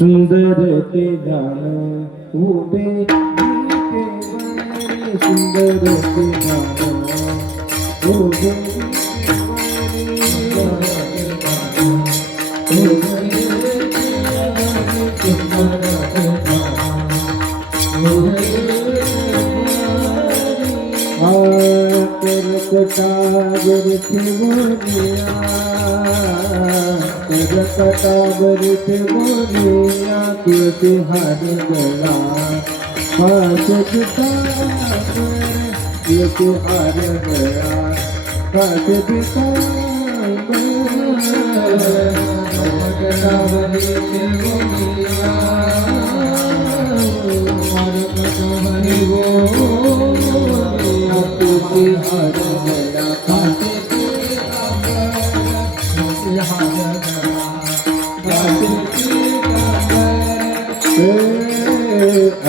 सुंदर ते गाण उभे सुंदर ते गाण उभे करकटावर ठेवूनिया करकटावर ठेवूनिया तुळशी हार गळा तुळशी हार गळा करकटावर ठेवूनिया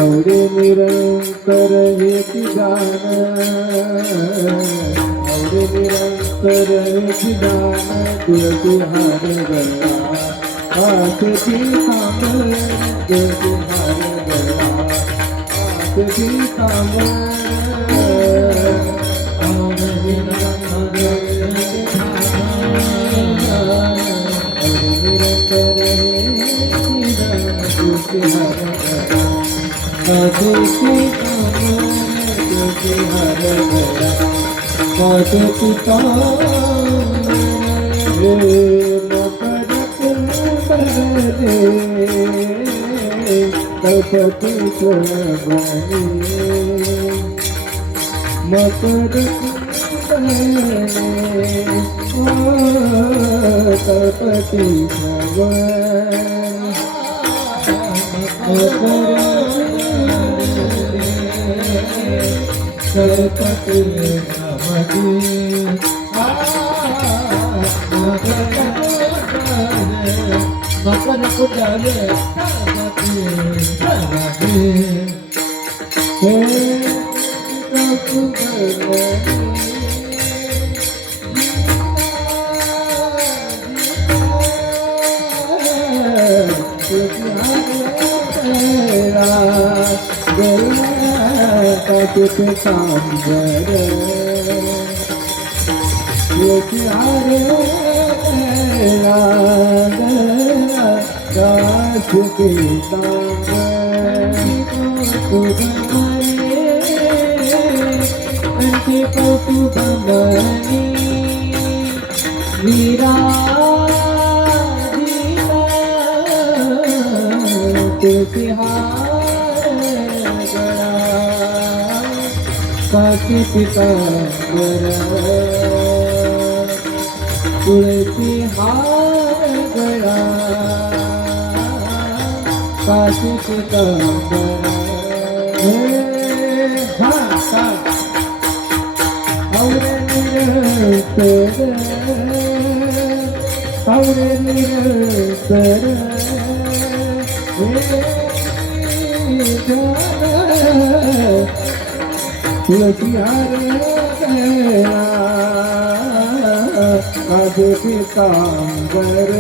औरे निरंतर एक गान औरे निरंतर एक गान तुळशी हार गळा आसती कांबळ तुळशी हार गळा आसती कांबळ तुळशी हार गळा काशी पितांबर औरे निरंतर तुळशी हार गळा काशी पितांबर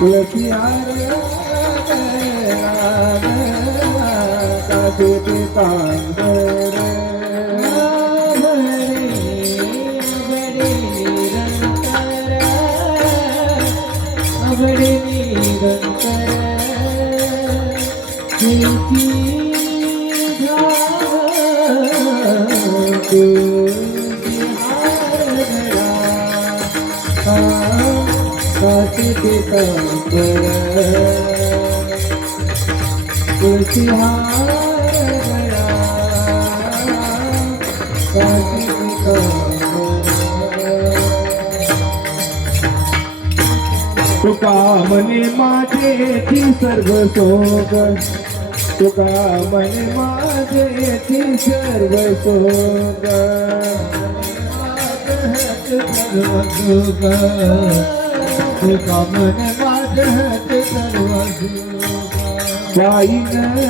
तुळशी हार काशी पितांबर अवडे निरंतर काशी पितांबर तुळशी हार गळा काशी पितांबर तुका मने माझेची सर्व सोग तुका मने माझेची सर्व सोग तुका मने माझेची सर्व सोग पायीन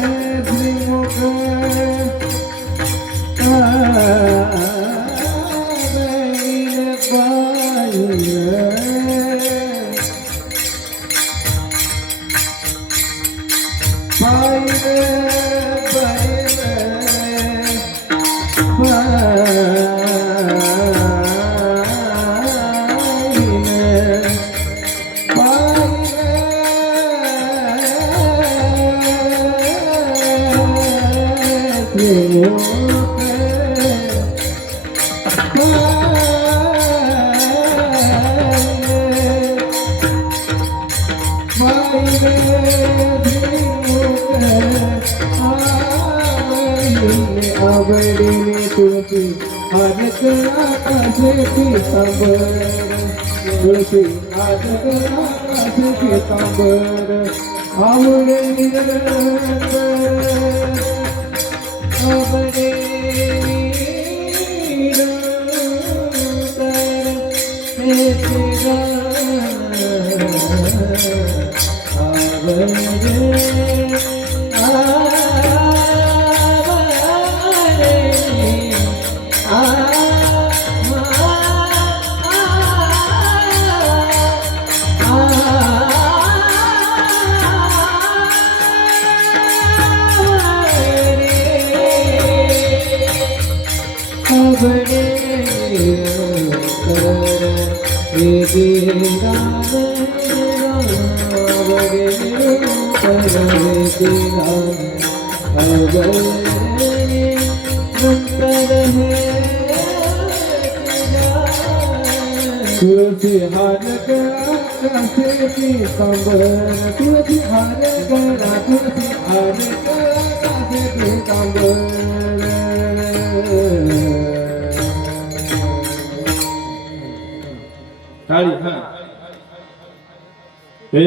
श्रीमुख आवडीने तुळशी आजक आकाशे पितांबर तुळशी आजक आकाशे पितांबर आवडे निरंतर आवडे निरंतर हे तुलसी हार आकाशे पितांबर तुलसी हार तुलसी हार आकाशे पितांबर हे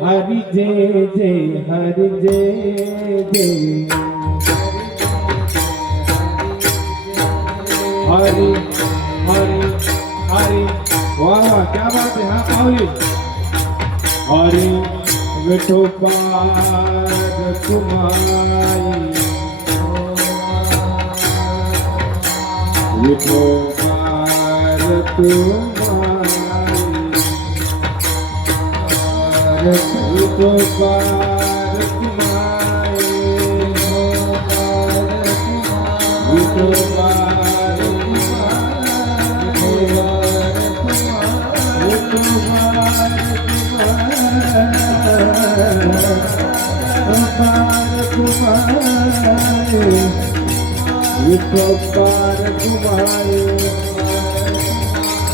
हरि जय जय हरि जय जय हरि हरि हरि वाह क्या बात है हाँ पावली Hari विठोबार कुमाई विठोबार कुमाई विठोबार कुमाई विठोबार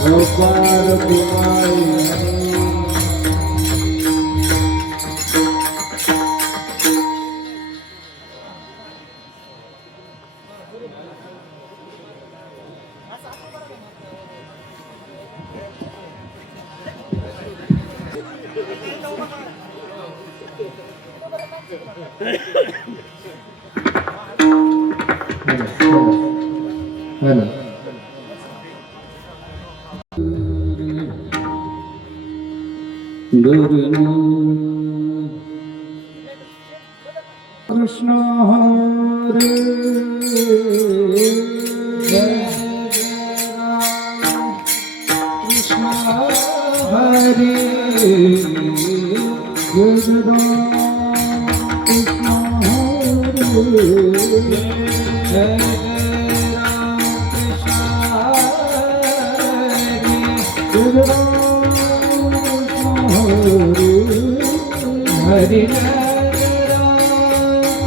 Gopar Kumai Hello. Krishna Hare Krishna Hare Krishna Hare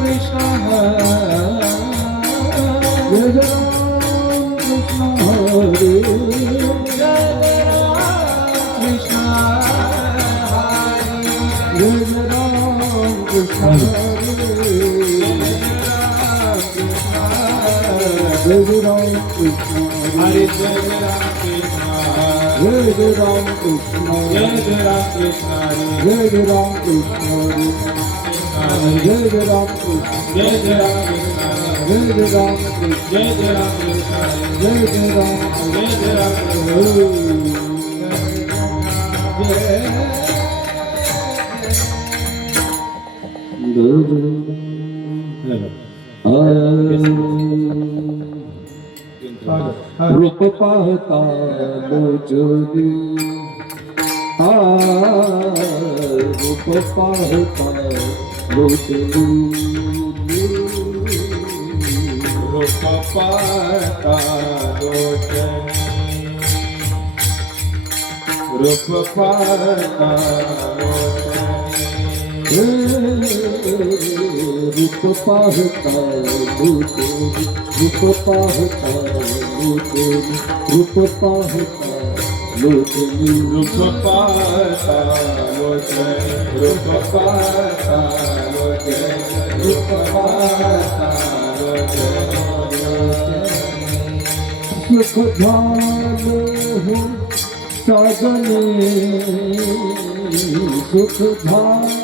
Krishna रूप पाहता लोचनी रूप पाहता लोचनी रूप पाहता लोचनी रूप पाहता रूप पाहता लोचनी रूप पाहता लोचनी रूप पाहता लोचनी रूप पाहता लोचनी रूप पाहता लोचनी रूप पाहता लोचनी सुख झाले हो साजने सुख झाले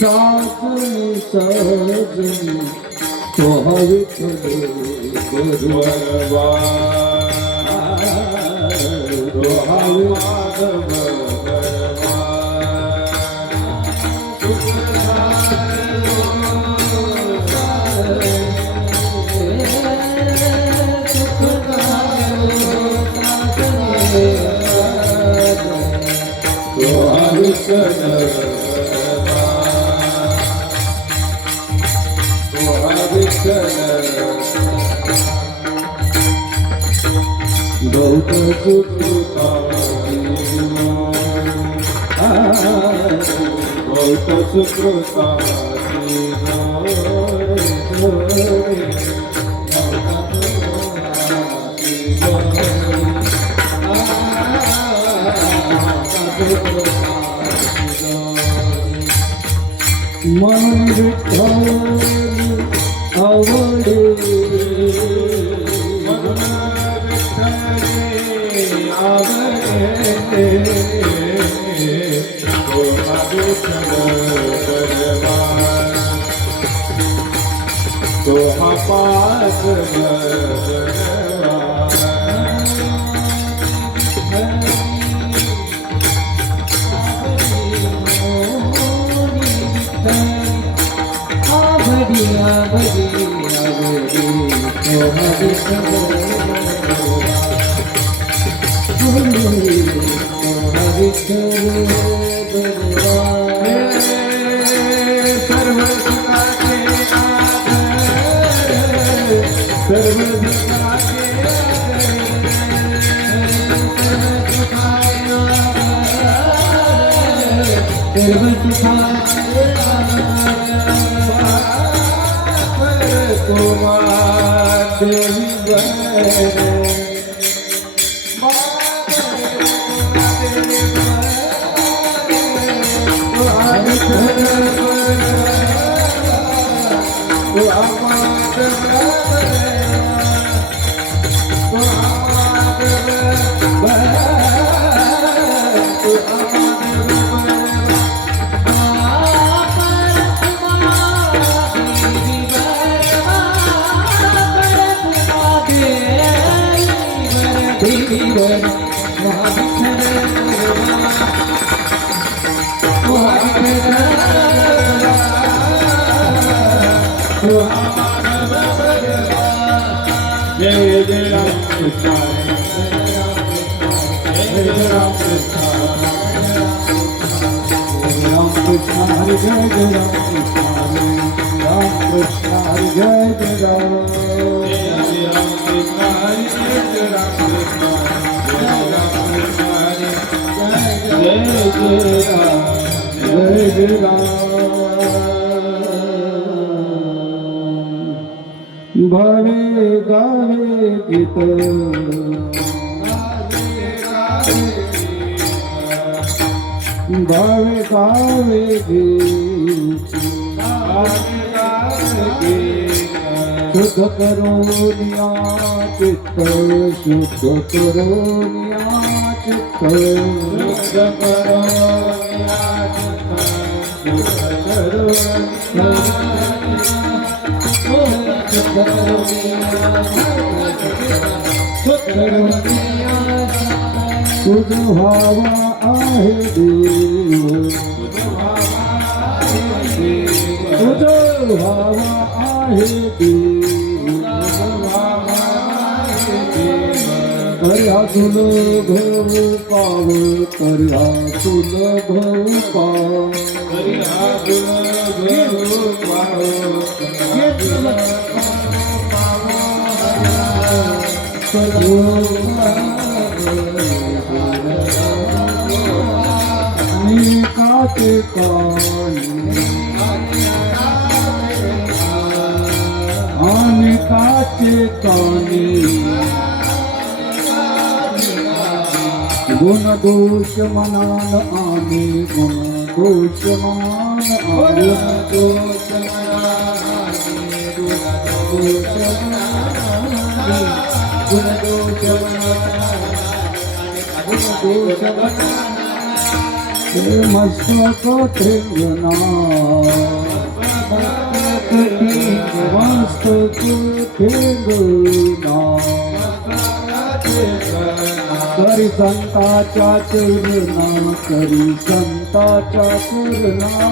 साजनी सजनी तोहरे गुरुवरवा तोहरे माधव बहुत सुखता बहुत सुखता मन आवडे तो पास भावे गावे गीत भावे गावे गीत शुद्ध करोनिया चित्त शुद्ध करोनिया चित्त शुद्ध करोनिया तुझ भावा आहे देव व्हावा आहे देव कर्या सुलभ पाव कर्या सुलभ पाव काते आणि काचे कानी गुण दोष मनान आम्ही गुण दोष मान दोष गुण दोष मस्तक ठेंगना मस्तक ठेंगना करी संताच्या चरणा करी संताच्या चरणा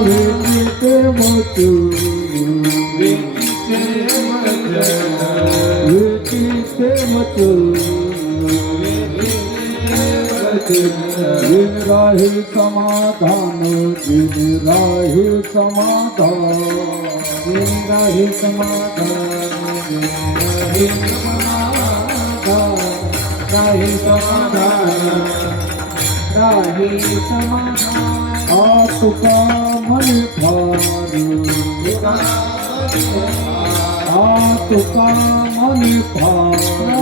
वेचिते मचू वेचिते मचू दिन राहे समाधान दिन राहे समाधान दिन राहे समाधान राहे समाधान राहे समाधान तुका मन फारू तुका मन फारू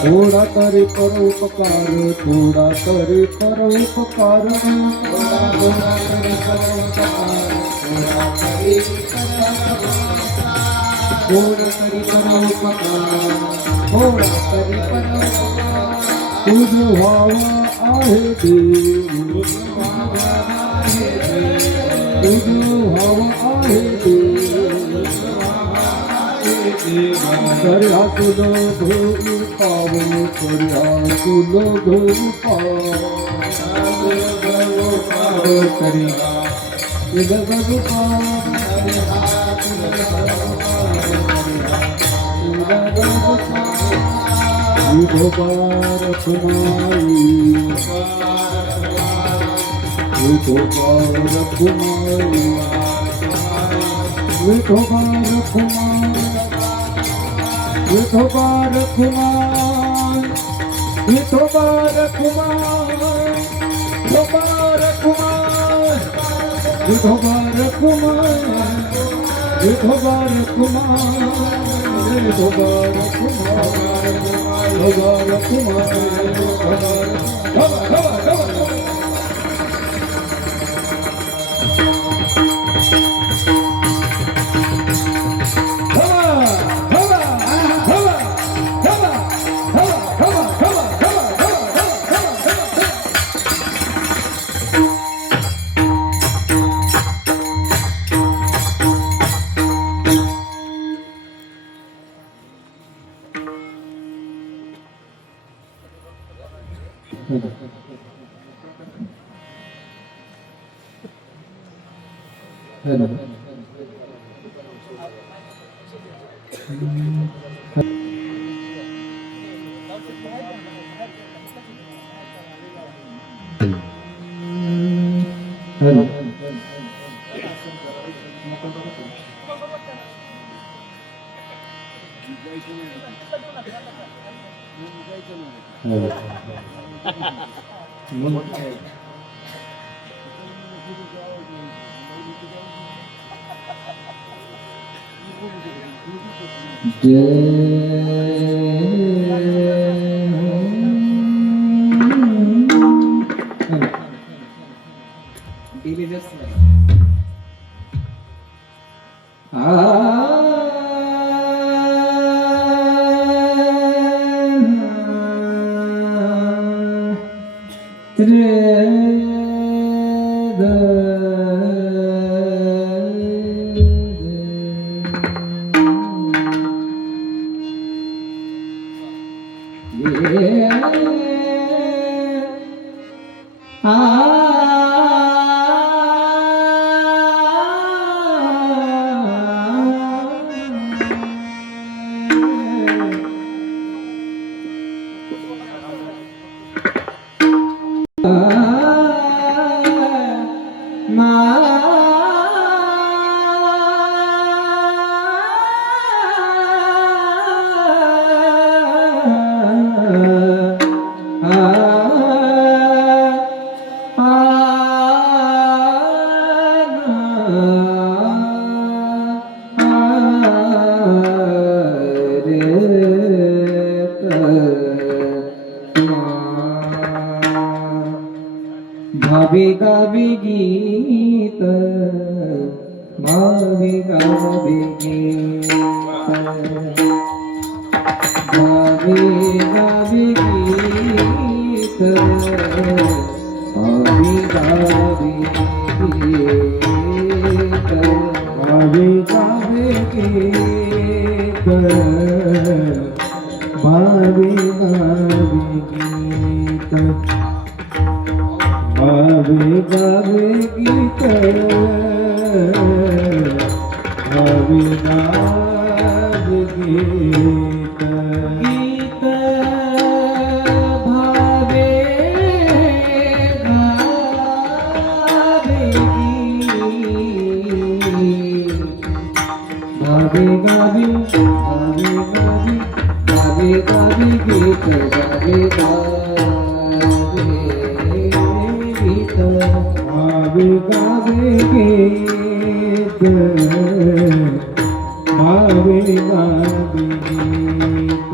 थोडा तरी करो उपकार थोडा तरी करो उपकार थोडा तरी करो उपकार थोडा तरी करो उपकार थोडा तरी करो तुझ व्हावा आहे देव तुझ व्हावा आहे देव कर्या सुलभ पाव कर्या सुलभ पाव कर्या सुलभ विठोबार कुमारी विठोबार कुमारी विठोबार कुमारी विठोबार कुमार विठोबार कुमार विठोबार कुमार विठोबार कुमार विठोबार कुमार विठोबार कुमार विठोबार कुमार Hello. Hello. गावी गावी गीत गावी गावी गीत गावी गावी गीत गावी गावी गीत गावी गावी गीत गावी गावी गीत गावी गावी गीत गीत भावे गावे गीत गावी गावी गावी गावी गावी गावी गीत गावी गावी गीत गावी गावी गीत गावी गावी गीत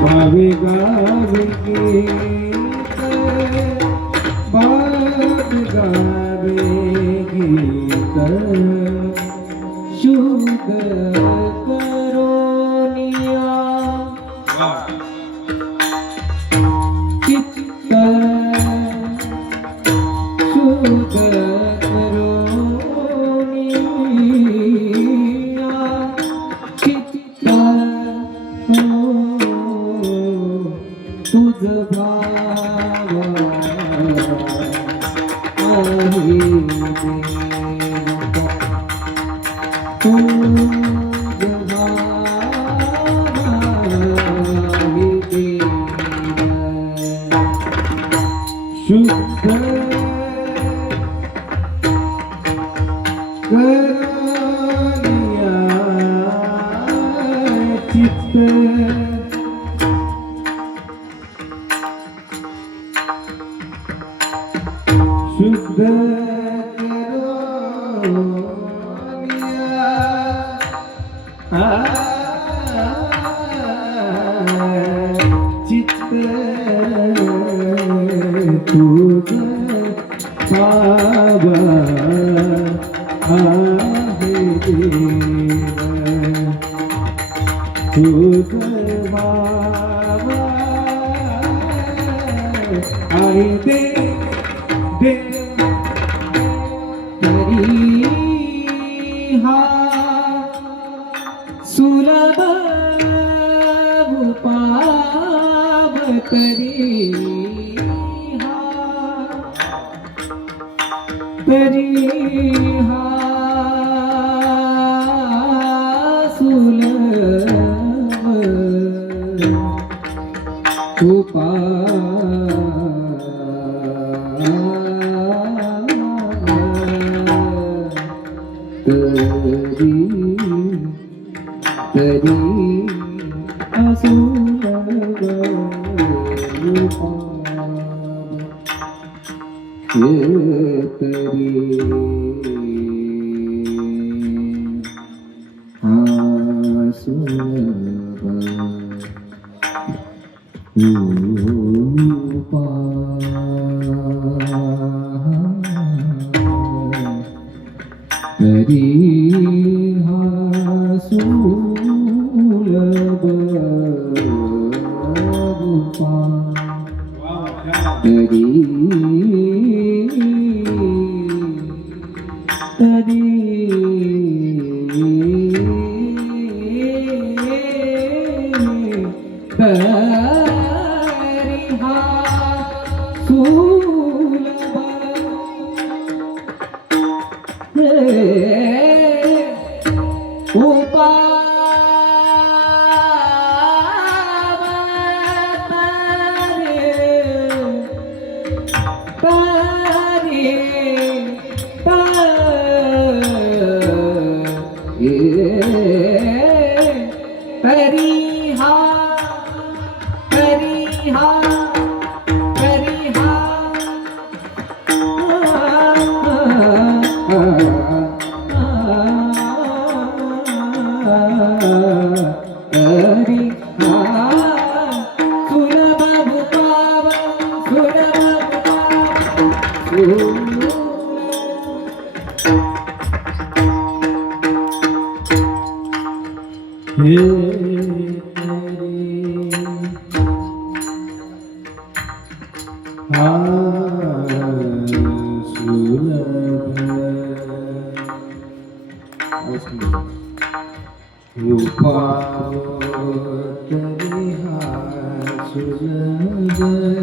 गावी गावी गीत गावी गावी गीत शुद्ध करोनिया चित्त शुद्ध करोनिया चित्त तुझ भाव आहे शुद्ध करोनिया चित्त शुद्ध चित्त तुझ भाव आहे तुझ भाव आहे दे तरी हा सुलभ पाव तरी हा सुलभ उपा तरी असुलभ उपा तरी सुलभ उपा तरी सुलभ उपा तरी हे हा सुलभ उपावो तरी हा सुलभ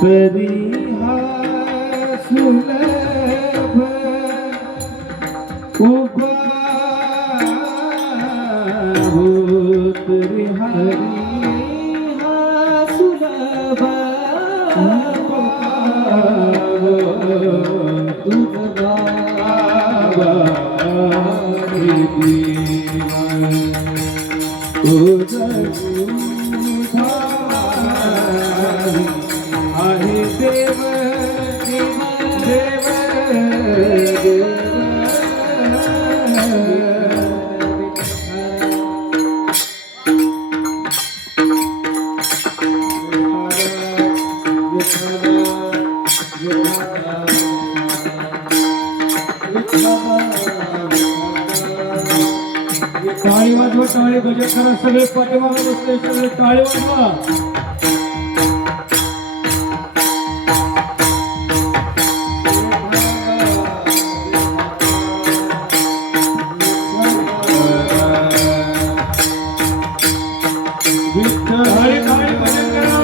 तरी हा सुलभ उभा हो, तरी हा सुलभ उभा हो, तुझा आहे देव देव देव टाळी वाजवा, टाळी भजन करा, सगळे पाठीमागे बसले सगळे टाळी वाजवा. टाळी टाळी भजन करा.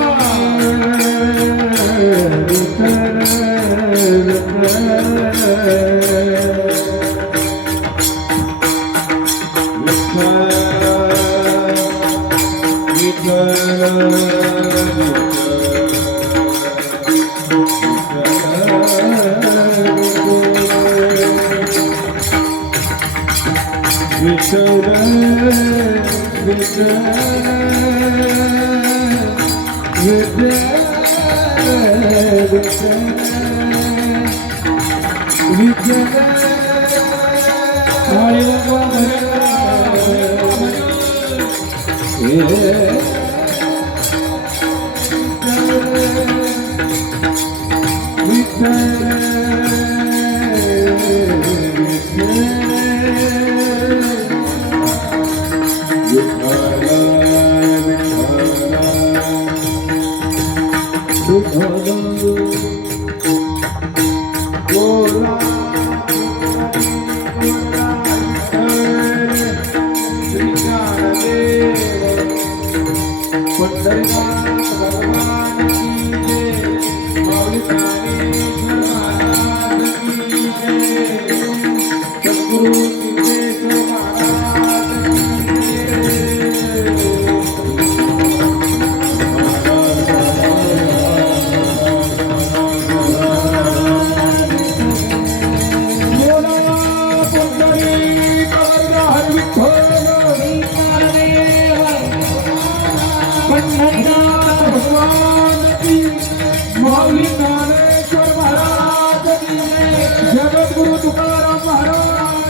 जगद्गुरु तुकाराम महाराज,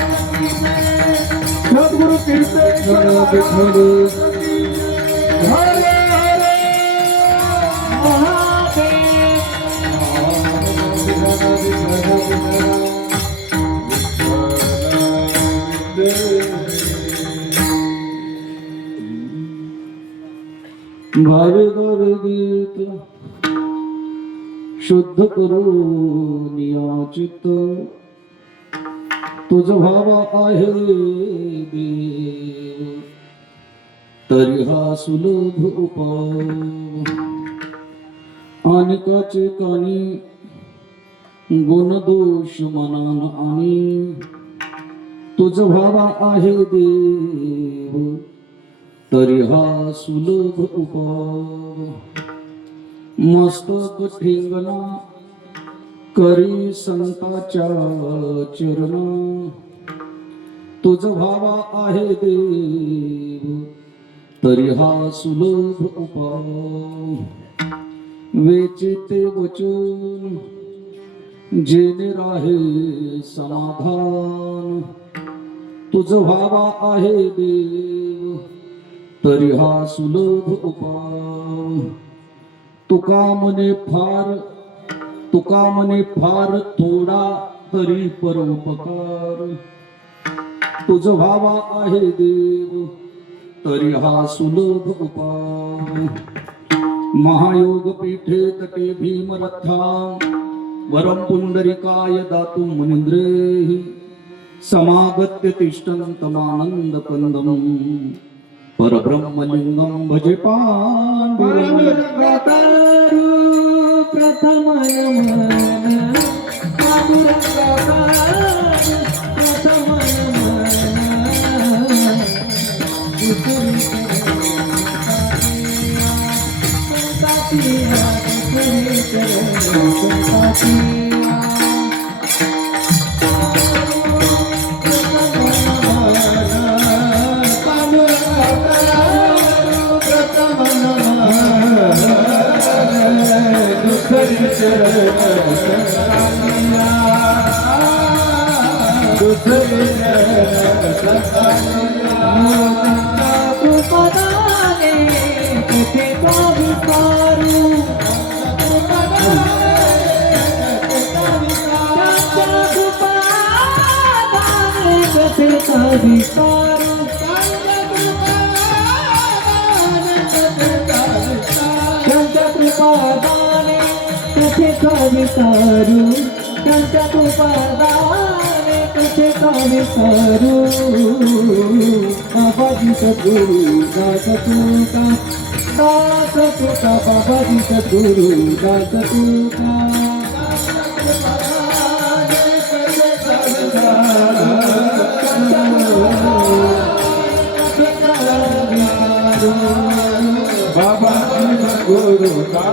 सद्गुरु तीर्थेश्वर महाराज, हरे हरे महादेव. भावेदार गीत शुद्ध करून याचित, तुझ भावा आहे देव, तरी हा सुलभ उपाय. अनेकाचे कानी गुण दोष मनान आणि, तुझ भावा आहे देव, तरी हा सुलभ उपाय. मस्तक ठेंगणा करी संताच्या चरण, तुझ भावा आहे देव, तरी हा सुलभ उपाय. वेचिते वचन जेने राहे समाधान, तुझ भावा आहे देव, तरी हा सुलभ उपाय. तुका मने फार थोडा तरी परोपकार, तुझ भावा आहे देव, तरी हा सुलभ उपाय. महायोग पीठे तटे भीमरथा, वरम पुंडरिकाय दातु मुनींद्रे, समागत्य तिष्ठन्तमानंद कंदम, परब्रह्मलिंगम भजे पांडुरंगातारू प्रथम नमन पांडुरंगातारू प्रथम नमन कवितारू त्यांच्या कृपादाने कसे कवितारू बाबाजी सद्गुरु दास तुका बाबाजी सद्गुरु दास तुका बाबाजी सद्गुरु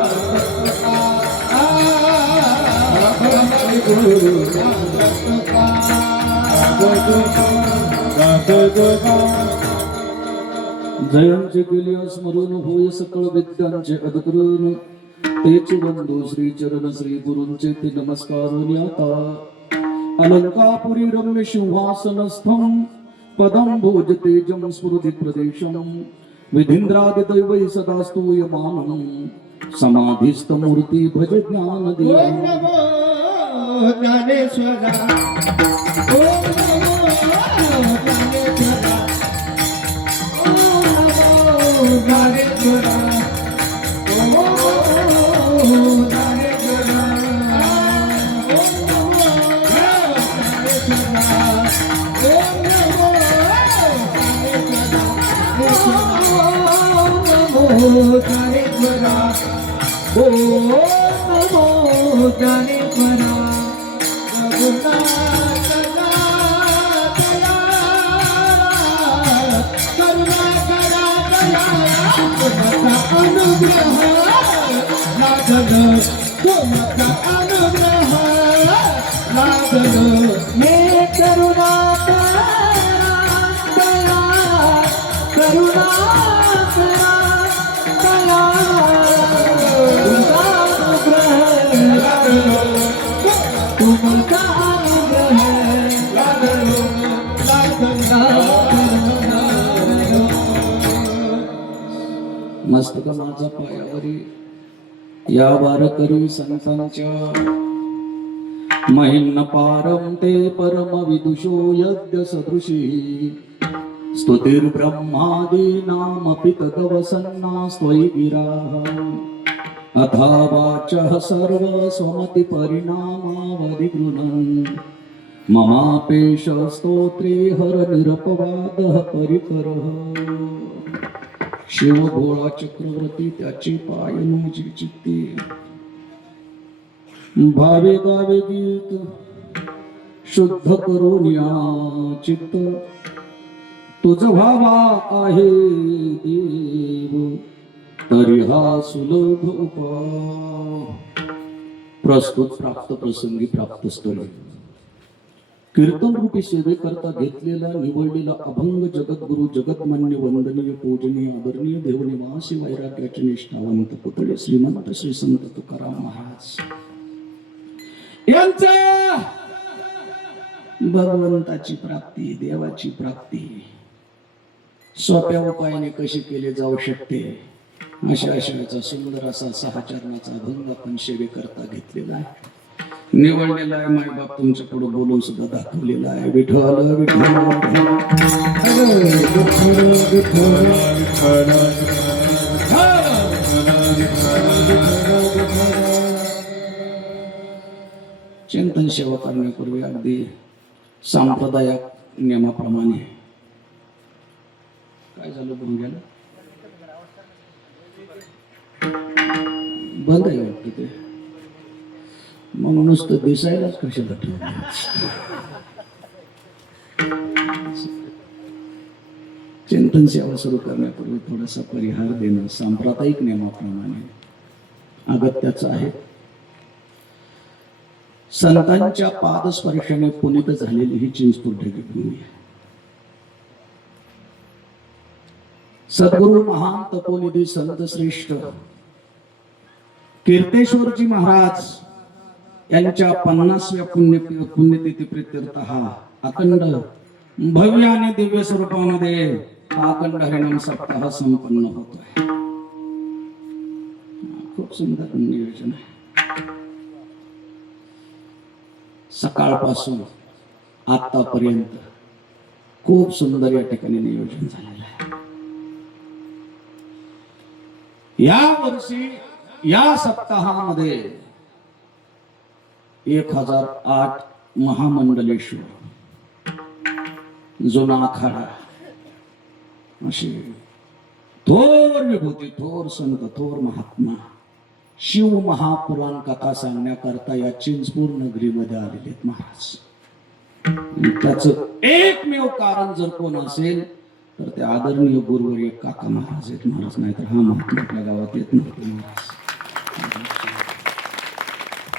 जयांचे केले स्मरून होय सकळ विद्यांचे अदकरून तेचे बंधू श्री चरण श्री गुरूंचे ते नमस्कारून आता अलंकापुरी रम्य सिंहासनस्थं पदं भोजतेजं स्मृति प्रदेशं विधींद्रादिदैवै सदा स्तूयमानं समाधिस्थ मूर्ती भज ज्ञान देव ज्ञानेश्वरा ओम नमो ज्ञानेश्वरा ओम नमो ज्ञानेश्वरा ओम ज्ञानेश्वरा ओम नमो ज्ञानेश्वरा ओम नमो ज्ञानेश्वरा ओम नमो ज्ञानेश्वरा मस्तक माझा पायावरी या वारकरी संतांच्या महिन्न पारम ते परम विदुषो यज्ञ सदृशी स्तुतिर्ब्रह्मादी नामपि तदवसन्ना स्वयि गिराः अथा वाचः सर्व स्वमति परिणामावधिगृणन् ममापेश स्तोत्रे हर निरपवादः परिकरः शिव भोळा चक्रवर्ती त्याची पाय माझी चित्ती भावे गावे गीत शुद्ध करून या चित्त तुझ भावा आहे देव तरी हा सुलभ उपाय प्रस्तुत प्राप्त प्रसंगी प्राप्त स्थळी कीर्तन रूपी सेवेकरता घेतलेला निवडलेला अभंग जगद्गुरु जगतमान्य वंदनीय पूजनीय आदरणीय देवनिवासी वैराग्याचे निष्ठावंत पुतळे श्रीमंत श्री संत तुकाराम महाराज यांचा भगवंताची प्राप्ती देवाची प्राप्ती सोप्या उपायाने कशी केली जाऊ शकते अशा आशयाचा सुंदर असा 6 चरणाचा अभंग आपण सेवेकरता घेतलेला आहे निवडलेला आहे मायबाप तुमच्या पुढे बोलून सुद्धा दाखवलेला आहे विठ्ठल चिंतन सेवा करण्यापूर्वी अगदी सांप्रदायिक नियमाप्रमाणे काय झालं भोंग्याला? बंद आहे वाटतं ते. मग नुसतं दिसायलाच कशाला ठेवलं? चिंतन सेवा सुरू करण्यापूर्वी थोडासा परिहार देणं सांप्रदायिक नियमाप्रमाणे अगत्याचं आहे. संतांच्या पादस्पर्शाने पुनित झालेली ही चिंचपूर ढगीभूमी आहे. सद्गुरु महान तपोनिधी संत श्रेष्ठ कीर्तेश्वरजी महाराज यांच्या 50व्या पुण्यतिथी प्रित्यर्थ हा अखंड भव्य आणि दिव्य स्वरूपामध्ये हा अखंड हरिनाम सप्ताह संपन्न होतोय. खूप सुंदर नियोजन आहे. सकाळपासून आतापर्यंत खूप सुंदर या ठिकाणी नियोजन झालेलं आहे. या वर्षी या सप्ताहामध्ये 1008 महामंडलेश्वर जुना आखाडा असे थोर विभूती, थोर संत, थोर महात्मा शिव महापुराण कथा सांगण्याकरता या चिंचपूर नगरीमध्ये आलेले आहेत महाराज. त्याचं एकमेव कारण जर कोण असेल तर ते आदरणीय गुरुवर्य काका महाराज आहेत महाराज. नाहीतर हा महात्मा आपल्या गावात येत नव्हते महाराज.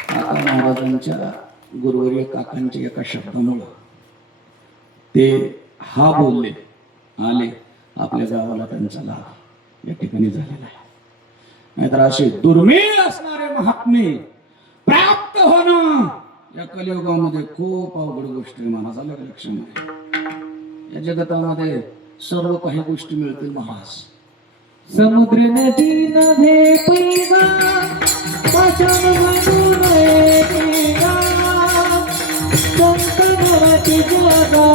काका महाराजांच्या गुरुवर्य काकांच्या एका शब्दामुळं ते हा बोलले, आले, आपल्या गावाला त्यांचा लाभ या ठिकाणी झालेला आहे. नाहीतर असे दुर्मिळ असणारे महात्मे प्राप्त होणं या कलियुगामध्ये खूप अवघड गोष्ट आहे महाराज. आलं का लक्षामध्ये? या जगतामध्ये सर्व काही गोष्टी मिळतील महाराज. समुद्र नदी नभे पैगा पाषाण म्हणून येगा संतनाची जागा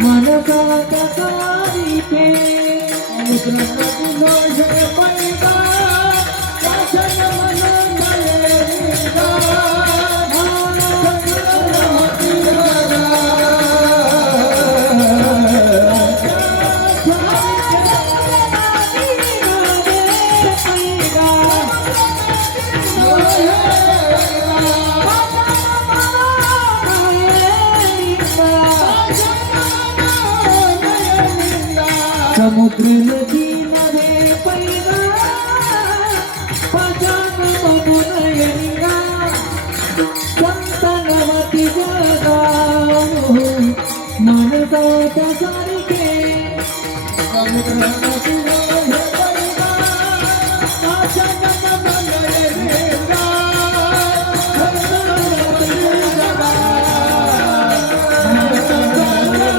मनसा तसारी पे. समुद्र नदी नभे पैगा पाषाण म्हणून येगा संतनाची जागा. समुद्र नदी मध्ये पैगा पाषाण बघून येगा संतनवती जगा मनसा त्यासारखे. समुद्र नदी मध्ये पैगा पाषाण बघून येगा संतनवती जगा मनसा त्यासारखे.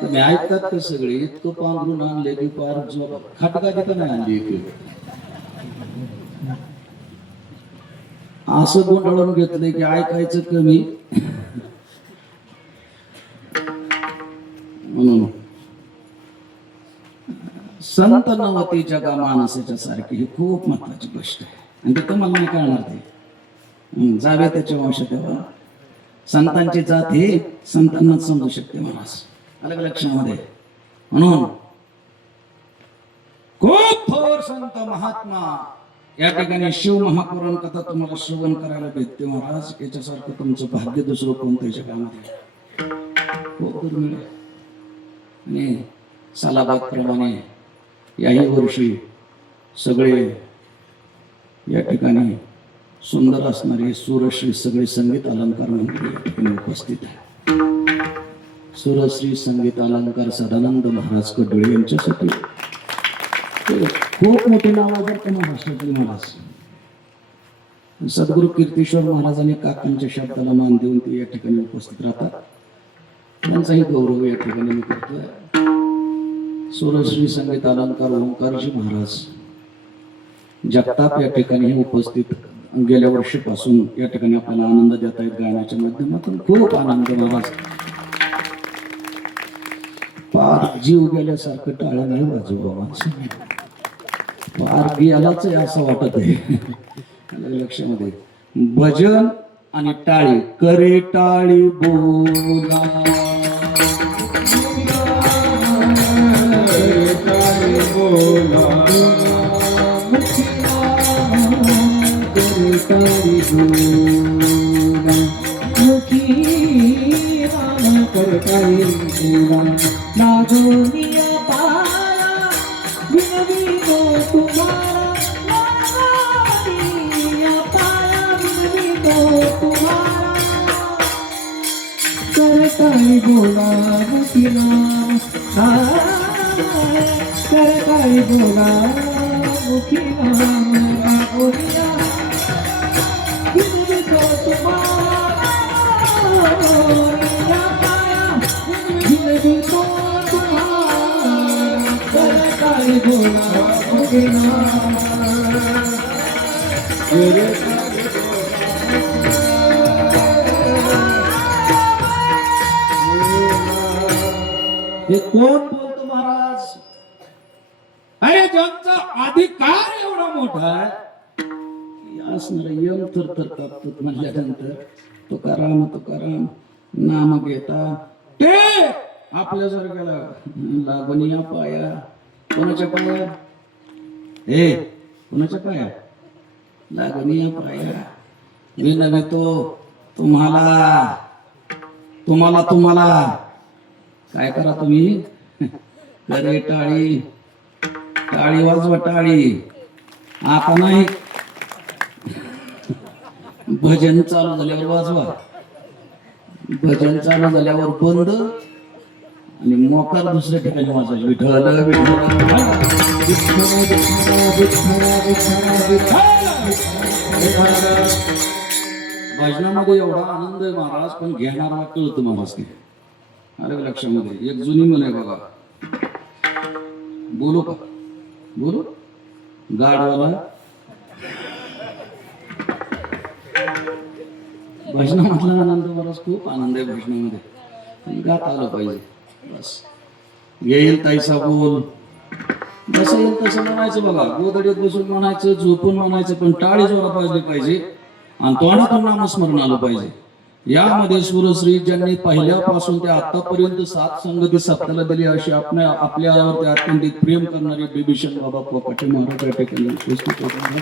तुम्ही ऐकतात का सगळे? इतकं पांघरून आणले की पार जो खटका तिथं नाही आणली इथे. असं गोंधळून घेतलंय की ऐकायचं कमी म्हणून. संत नवती जगा मानसाच्या सारखी ही खूप महत्वाची गोष्ट आहे. आणि ते तुम्हाला नाही कळणार ते. जावे त्याच्या वंश तेव्हा संतांची जात हे संतांनाच समजू शकते महाराज. अलग लक्षामध्ये. म्हणून खूप थोर संत महात्मा या ठिकाणी शिव महापुराण कथा तुम्हाला श्रवण करायला भेटते महाराज. याच्यासारखं तुमचं भाग्य दुसरं कोणत्या जगामध्ये खूप दुर्मिळ आहे. आणि सालाबाद प्रमाणे याही वर्षी सगळे या ठिकाणी सुंदर असणारे सूरश्री सगळे संगीत अलंकार मंडळी या ठिकाणी उपस्थित आहे. सुरश्री संगीत अलंकार सदानंद महाराज कडोळे यांच्यासाठी खूप मोठी नाव आहे महाराष्ट्रातील महाराज. सद्गुरु कीर्तेश्वर महाराज आणि काकांच्या शब्दाला मान देऊन ते या ठिकाणी उपस्थित राहतात. त्यांचाही गौरव या ठिकाणी मी करतोय. सुरश्री संगीत अलंकार ओंकारजी महाराज जगताप या ठिकाणी उपस्थित गेल्या वर्षीपासून या ठिकाणी आपल्याला आनंद देत आहेत गाण्याच्या माध्यमातून. खूप आनंद महाराज. पार जीव गेल्यासारखं टाळ्या नाही वाजवा माणसाने. पार गेलाच आहे असं वाटत आहे. लक्षामध्ये भजन आणि टाळी करे टाळी बोला दुनिया पाया विनवितो तुम्हारा दुनिया पाया विनवितो तुम्हारा करताई बोला मुखिना करताई बोला मुखिना बोलिया विनवितो तुम्हारा दुनिया पाया विनवितो करताई बोला मुखिना हे कोण बोलतो महाराज? अरे ज्यांचा अधिकार एवढा मोठा आहे असणार यम थर कापतात म्हणल्यानंतर तुकाराम तुकाराम नाम घेता ते आपल्या सारख्याला लागून पाया कोणाच्या पाया कोणाच्या पाया लागून पाया विनवितो तुम्हाला तुम्हाला तुम्हाला काय करा तुम्ही करे टाळी टाळी वाजवा टाळी आता नाही भजन चालू झाल्यावर वाजवा भजन चालू झाल्यावर बंद आणि मोकार दुसऱ्या ठिकाणी वाजवायचे विठ्ठल भजनामध्ये एवढा आनंद आहे महाराज पण घेणारा कळतो महाराज की अरे लक्षामध्ये एक जुनी म्हण आहे बघा बोलू का बोलू गाडवाला भजनामधला आनंद महाराज खूप आनंद आहे भजनामध्ये पण गात आलं पाहिजे बस येईल ताईसा बोल जसं येईल तसं म्हणायचं बघा गोदडीत बसून म्हणायचं झोपून म्हणायचं पण टाळी जोरात वाजली पाहिजे आणि तोंडातून नामस्मरण आलं पाहिजे यामध्ये सुरश्री ज्यांनी पहिल्यापासून ते आतापर्यंत सात संगती सत्याला दिली अशी आपल्यावरती अत्यंत प्रेम करणारे बिभीषण बाबा पोकाटे महाराज या ठिकाणी उपस्थित होते.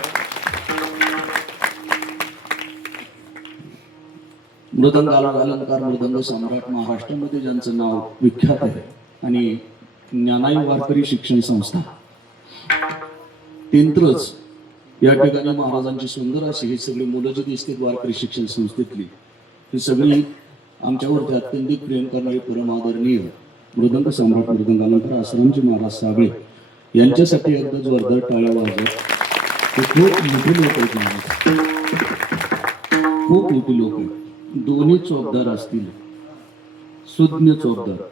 मृदंग अलंकार मृदंग सम्राट महाराष्ट्रामध्ये ज्यांचं नाव विख्यात आहे आणि ज्ञानाई वारकरी शिक्षण संस्था तिंत्रच या ठिकाणी महाराजांची सुंदर अशी ही सगळी मुलं जी दिसतील वारकरी शिक्षण संस्थेतली ही सगळी आमच्यावरती अत्यंत प्रेम करणारी परमादरणीय मृदंग सम्राट मृदंग अलंकार आश्रमचे महाराज साबळे यांच्यासाठी एकदा जोरदार टाळ्या वाजवत ते खूप मोठे लोक आहेत महाराज खूप मोठी लोक आहेत दोन्ही चोपदार असतील सुज्ञ चोपदार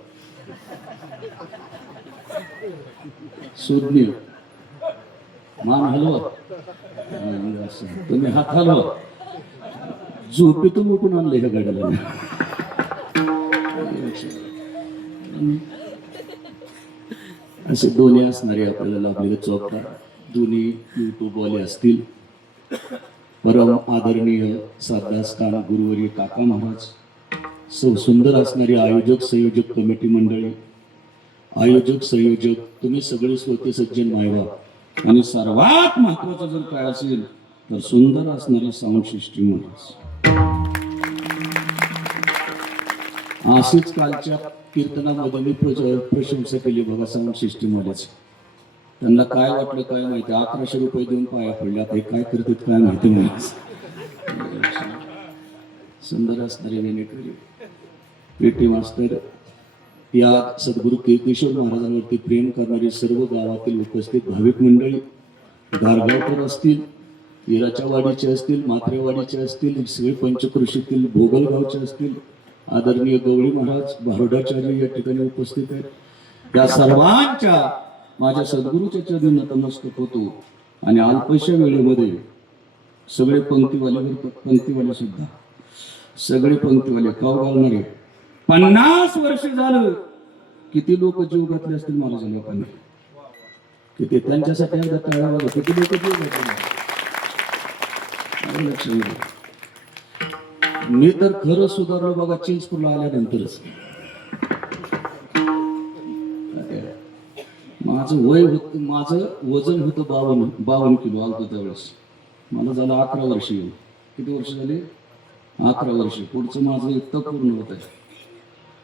सुज्ञ मान हलवा तुम्ही हात हलवा झोपेतून उठून आणलं ह्या गाड्याला असे दोन्ही असणारे आपल्याला लाभलेले चोपदार दोन्ही युट्यूबवाले असतील परम आदरणीय सातदास कान गुरुवर्य काका महाराज सुंदर असणारी आयोजक संयोजक कमिटी मंडळी आयोजक संयोजक तुम्ही सगळे श्रोते सज्जन मायवा आणि सर्वात महत्वाचं जर काय असेल तर सुंदर असणारी साऊंड सिस्टीम अशीच कालच्या कीर्तनामध्ये मी प्रशंसा केली बघा साऊंड सिस्टीम मध्येच त्यांना काय वाटलं काय माहिती 1100 रुपये देऊन पाया पडल्या हे काय करतात काय माहिती नाही सुंदर असणारे विनेकरी पेटी मास्तर या सद्गुरू कीर्तिशोर महाराजांवरती प्रेम करणारे सर्व गावातील उपस्थित भाविक मंडळी गारगावकर असतील इराच्या वाडीचे असतील मात्रेवाडीचे असतील सगळे पंचकृषीतील भोगलगावचे असतील आदरणीय गवळी महाराज भारुडाचार्य या ठिकाणी उपस्थित आहेत या सर्वांच्या माझ्या सद्गुरूच्या चरणी नतमस्तक होतो आणि अल्पशा वेळेमध्ये सगळे पंक्तीवाले सुद्धा सगळे पंक्तीवाले काव घालणारे 50 वर्ष झालं किती लोक जीव घातले असतील महाराज लोकांनी किती त्यांच्यासाठी एकदा टाळावा किती लोक जीव घातले लक्षामध्ये मी तर खरं सुधारलो बघा चिंचपूरला आल्यानंतरच. माझं वय होत, माझं वजन होतं 52 किलो आलतो त्यावेळेस. मला झालं 11 वर्ष येऊन. किती वर्ष झाली? 11 वर्ष. पुढचं माझं इतकं पूर्ण होत आहे.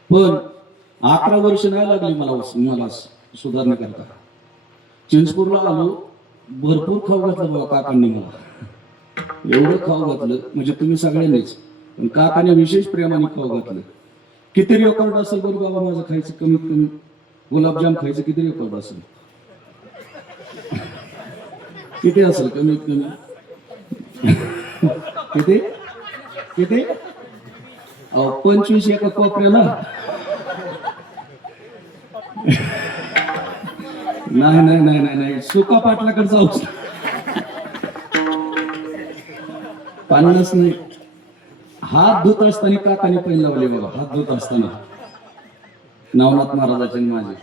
पण 11 वर्ष नाही लागली मला सुधारण्याकरता. चिंचपूरला आलो, भरपूर खाऊ घातलं बाबा काकांनी मला. एवढं खाऊ घातलं म्हणजे तुम्ही सगळ्यांनीच, पण काकाने विशेष प्रेमाने खाऊ घातलं. किती रेकॉर्ड असेल बरं बाबा माझं खायचं? कमीत कमी गुलाबजाम खायचं किती रेकॉर्ड असेल? किती असेल कमीत कमी? किती किती? 25 एका कोपऱ्याला. नाही नाही नाही नाही नाही, सुका पाटलाकडे जाऊ. 50 नाही. हात धुत असताना काकाने पैन लावले बाबा. हात धुत असताना नवनाथ महाराजाचे माझे.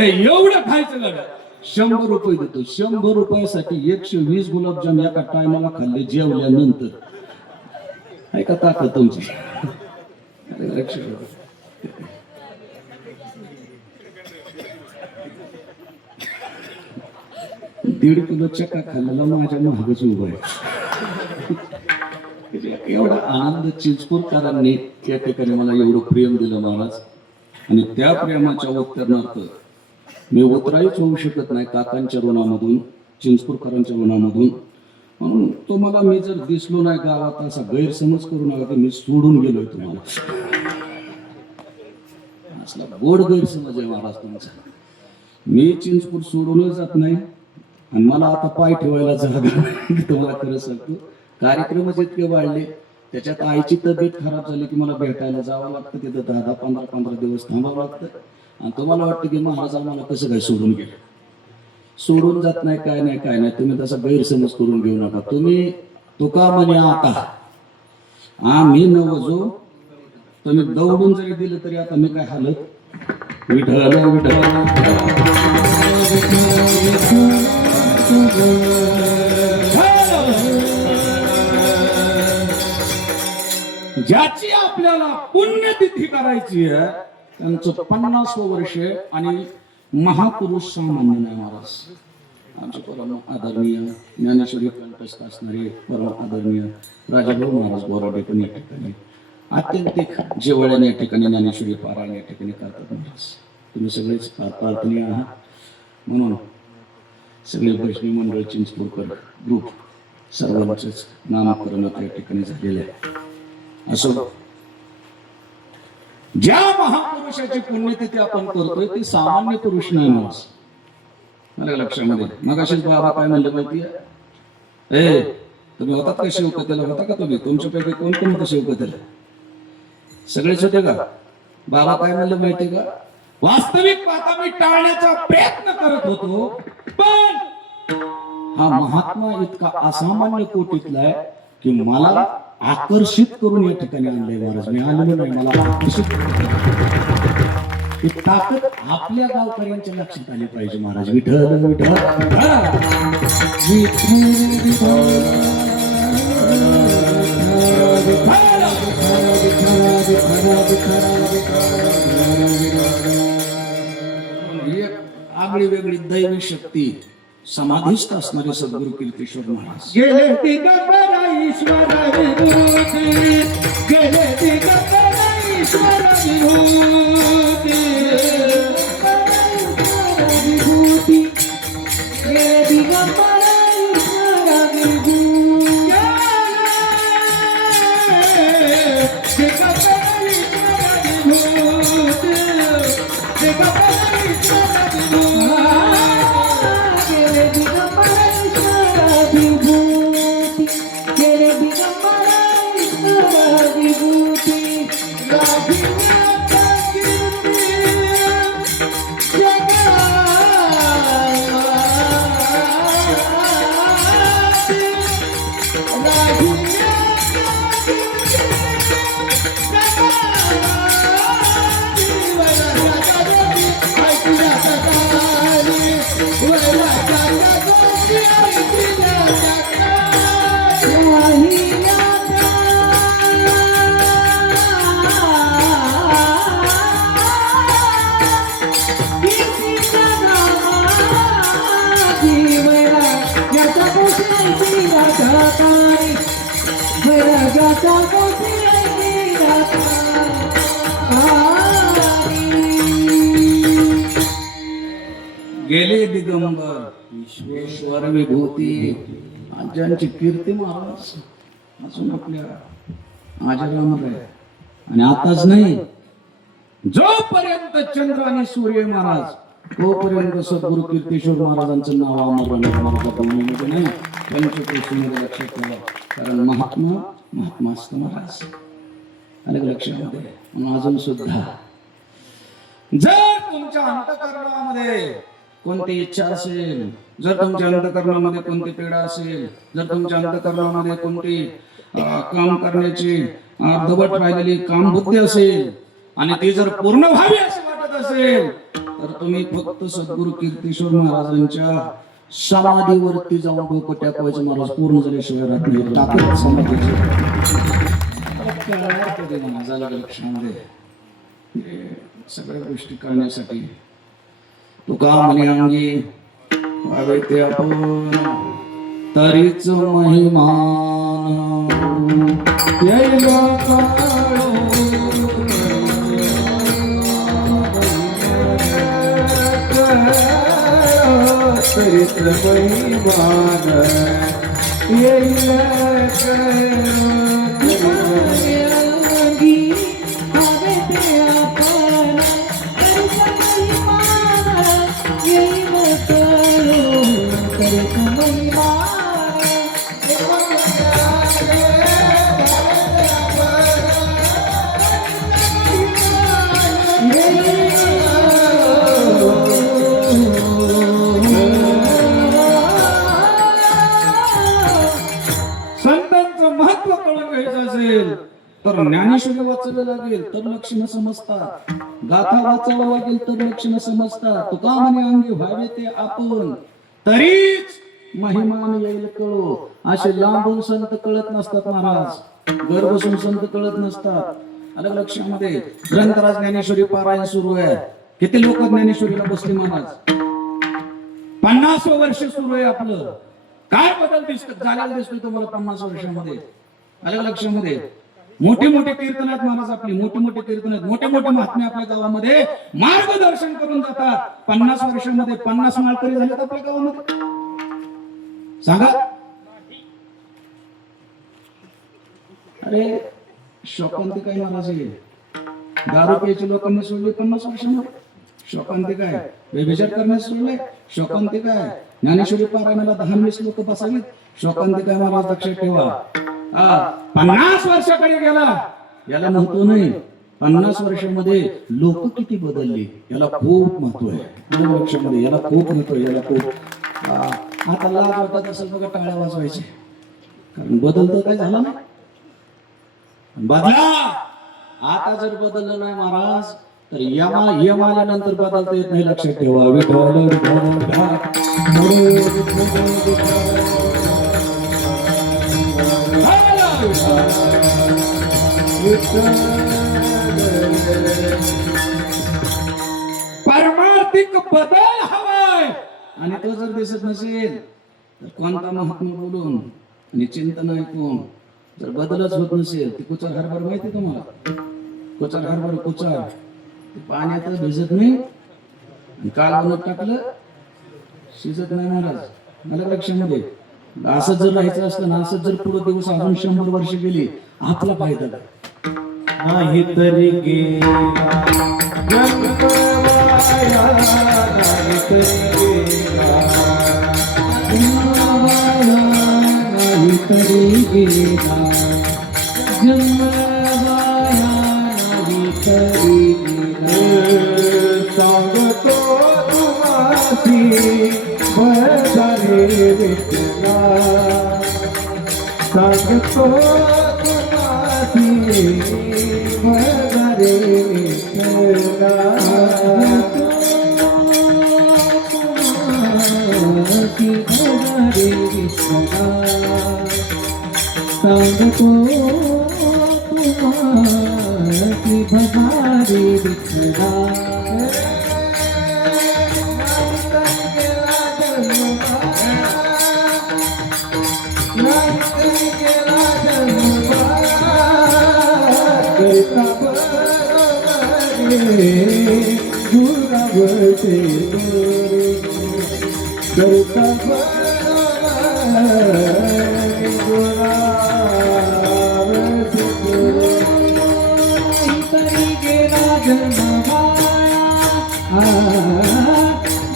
एवढं खायचं गाड्या. 100 रुपये देतो. 100 रुपयासाठी 120 गुलाबजाम एका टायमाला खाल्ले जेवल्यानंतर. ऐका ताकद तुमची. लक्ष ठेवा. 1.5 किलो चक्का खाल्लेला माझ्या महागच उभा आहे. एवढा आनंद चिंचपूरकरांनी त्या ठिकाणी मला एवढं प्रेम दिलं महाराज. आणि त्या प्रेमाच्या उत्तरणार्थ मी उतराईच होऊ शकत नाही काकांच्या ऋणामधून, चिंचपूरकरांच्या ऋणामधून. म्हणून तुम्हाला मी जर दिसलो नाही गावात असा गैरसमज करू नका की मी सोडून गेलोय तुम्हाला. असला गोड गैरसमज आहे महाराज तुमचा. मी चिंचपूर सोडूनच जात नाही आणि मला आता पाय ठेवायला जागा नाही. तुम्हाला खरं सांगतो, कार्यक्रमच इतके वाढले. त्याच्यात आईची तब्येत खराब झाली की मला भेटायला जावं लागतं. तिथं 10-15 दिवस थांबावं लागतं. आणि तुम्हाला वाटतं की महाराज आम्हाला कसं काय सोडून गेलं. सोडून जात नाही, काय नाही काय नाही. तुम्ही तसा गैरसमज करून घेऊ नका. तुम्ही तुका म्हणे आता आम्ही नवजो. तुम्ही दौडून जरी दिलं तरी आता मी काय हालत. विठ्ठल विठ्ठल. ज्याची आपल्याला पुण्यतिथी करायची आहे त्यांचं 50वं वर्ष आणि महापुरुष सामान्य नाही महाराज. आमचे परम आदरणीय ज्ञानेश्वरी कंठस्थ असणारे परम आदरणीय राजाभाऊ महाराज बोराडे पण या ठिकाणी आत्यंतिक जेवळ्याने या ठिकाणी ज्ञानेश्वरी पारायण या ठिकाणी करतात महाराज. तुम्ही सगळेच प्रार्थनीय आहात. म्हणून सगळे वैष्णवी मंडळ चिंचपूरकर ग्रुप सर्वांचंच नामकरण या ठिकाणी झालेलं आहे. असो, ज्या महापुरुषाची पुण्यतिथी आपण करतोय ते सामान्य पुरुष नाही महाराज. मला लक्षामध्ये मग असेच बाबा काय म्हणलं माहिती आहे? तुम्ही होतात का शिवकथेला? होता का तुम्ही? तुमच्यापैकी कोण कोण होतं शिवकथेला? सगळेच होते का? बाबा काय म्हणलं माहितीये का? वास्तविक पाहता मी टाळण्याचा प्रयत्न करत होतो, पण हा महात्मा इतका असामान्य कोटीतला आहे की मला आकर्षित करून या ठिकाणी आणलंय महाराज. मी आलेलो नाही, मला आकर्षित ही ताकद आपल्या गावकऱ्यांच्या लक्षात आली पाहिजे महाराज. विठ्ठल विठ्ठल एक आगळी वेगळी दैवी शक्ती समाधिस्थ असणारे सद्गुरु कीर्तेश्वर महाराज. गेले दिगंबर ईश्वर विभूती, गेले दिगंबर ईश्वर विभूती, विभूती, गेले दिगंबर ईश्वर विभूती, दिगंबर ईश्वर विभूती, दिगंबर ईश्वर विभूती, गेले दिगंबर ईश्वर विभूती, गेले दिगंबर ईश्वर विभूती, जगाचा मोती गेले दिगंबर विश्वेश्वर विभूती आज्यांची कीर्ती महाराज अजून आपल्या आजरामध्ये आहे. आणि आताच नाही, जोपर्यंत चंद्र आणि सूर्य महाराज तोपर्यंत सद्गुरु कीर्तीश्वर महाराजांचं नाव अमर राहणार नाही. पंचकृषीमध्ये लक्षात ठेवा, कारण महात्मा असतं महाराज. अलग लक्षामध्ये. म्हणून अजून सुद्धा जर तुमच्या अंतःकरणामध्ये कोणती इच्छा असेल, जर तुमच्या अंतःकरणामध्ये कोणती पीडा असेल, जर तुमच्या अंतःकरणामध्ये कोणती काम करण्याची अर्धवट राहिलेली काम बुद्धी असेल आणि ती जर पूर्ण व्हावी असे वाटत असेल, तर तुम्ही फक्त सद्गुरु कीर्तीश्वर महाराजांच्या समाधीवरती जाऊन डोकं टाकवायचं. महाराज पूर्ण झाल्याशिवाय राहत नाही. टाकत समाधीची झालं लक्षामध्ये. हे सगळ्या गोष्टी करण्यासाठी तुका म्हणे अंगी व्हावे ते आपण तरीच महिमान येईल काळो. तरीच महिमान येईल संतांचं महत्व कळून घ्यायचं असेल तर ज्ञानेश्वरी वाचायला लागेल तर लक्षणं समजतात. गाथा वाचायला लागेल तर लक्षणं समजतात. तुका म्हणे अंगी व्हावे ते आपण तरीच महिमान येईल कळो. असे लांबून संत कळत नसतात महाराज, घर बसून संत कळत नसतात. अलग लक्षामध्ये ग्रंथराज ज्ञानेश्वरी पारायण सुरू आहे. किती लोक ज्ञानेश्वरीला बसले महाराज? 50 वर्ष सुरू आहे आपलं. काय बदल झालेला दिसतोय तुम्हाला 50 वर्षामध्ये? अलग लक्षामध्ये मोठे मोठे कीर्तन आहेत महाराज आपली, मोठे मोठे कीर्तन आहेत, मोठे मोठे महात्मे आपल्या गावामध्ये मार्गदर्शन करून जातात. 50 वर्षामध्ये 50 माळकरी झालेत आपल्या गावामध्ये. सांगा. अरे शोकांतिका महाराज आहे. दारू प्यायची लोकांनी सोडली 50 वर्षामध्ये. शोकांतिका आहे. व्यभिचार करण्यास सोडले. शोकांतिका आहे. ज्ञानेश्वरी पारायणाला 10-20 लोक बसावीत. शोकांतिका आहे महाराज, लक्षात ठेवा. 50 वर्षाकडे गेला याला महत्व नाही. 50 वर्षामध्ये लोक किती बदलली याला खूप महत्व आहे. लक्षामध्ये याला खूप महत्व आहे. याला खूप आता लाज वाटत असेल बघा टाळ्या वाजवायचे, कारण बदल तर काय झाला नाही. बदला. आता जर बदललं नाही महाराज तर यम आल्यानंतर बदलता येत नाही. लक्षात ठेवा. पारमार्थिक बदल हवाय आणि तो जर दिसत नसेल तर कोणता महात्मा बोलून आणि चिंतन ऐकून जर बदलच होत नसेल, ती कुचर हरभर माहिती तुम्हाला? कुचर हरभर कुचर पाण्यात भिजत नाही, काल बनत टाकलं शिजत नाही महाराज. मला लक्षामध्ये असं जर राहायचं असतं ना, असं जर पुढे दिवस अजून 100 वर्ष गेली आपला फायदा नाही तरी गेला जगवाया नाही तरी गेला जगवाया नाही तरी सांगतो तुम्हासी बदले विठला सांगतो तुम्हासी बदले विठला तुम्हासी बदले विठला सांगतो तुम्हासी बदले विठला Like गुरावते करता तरी गेला जन्मवाया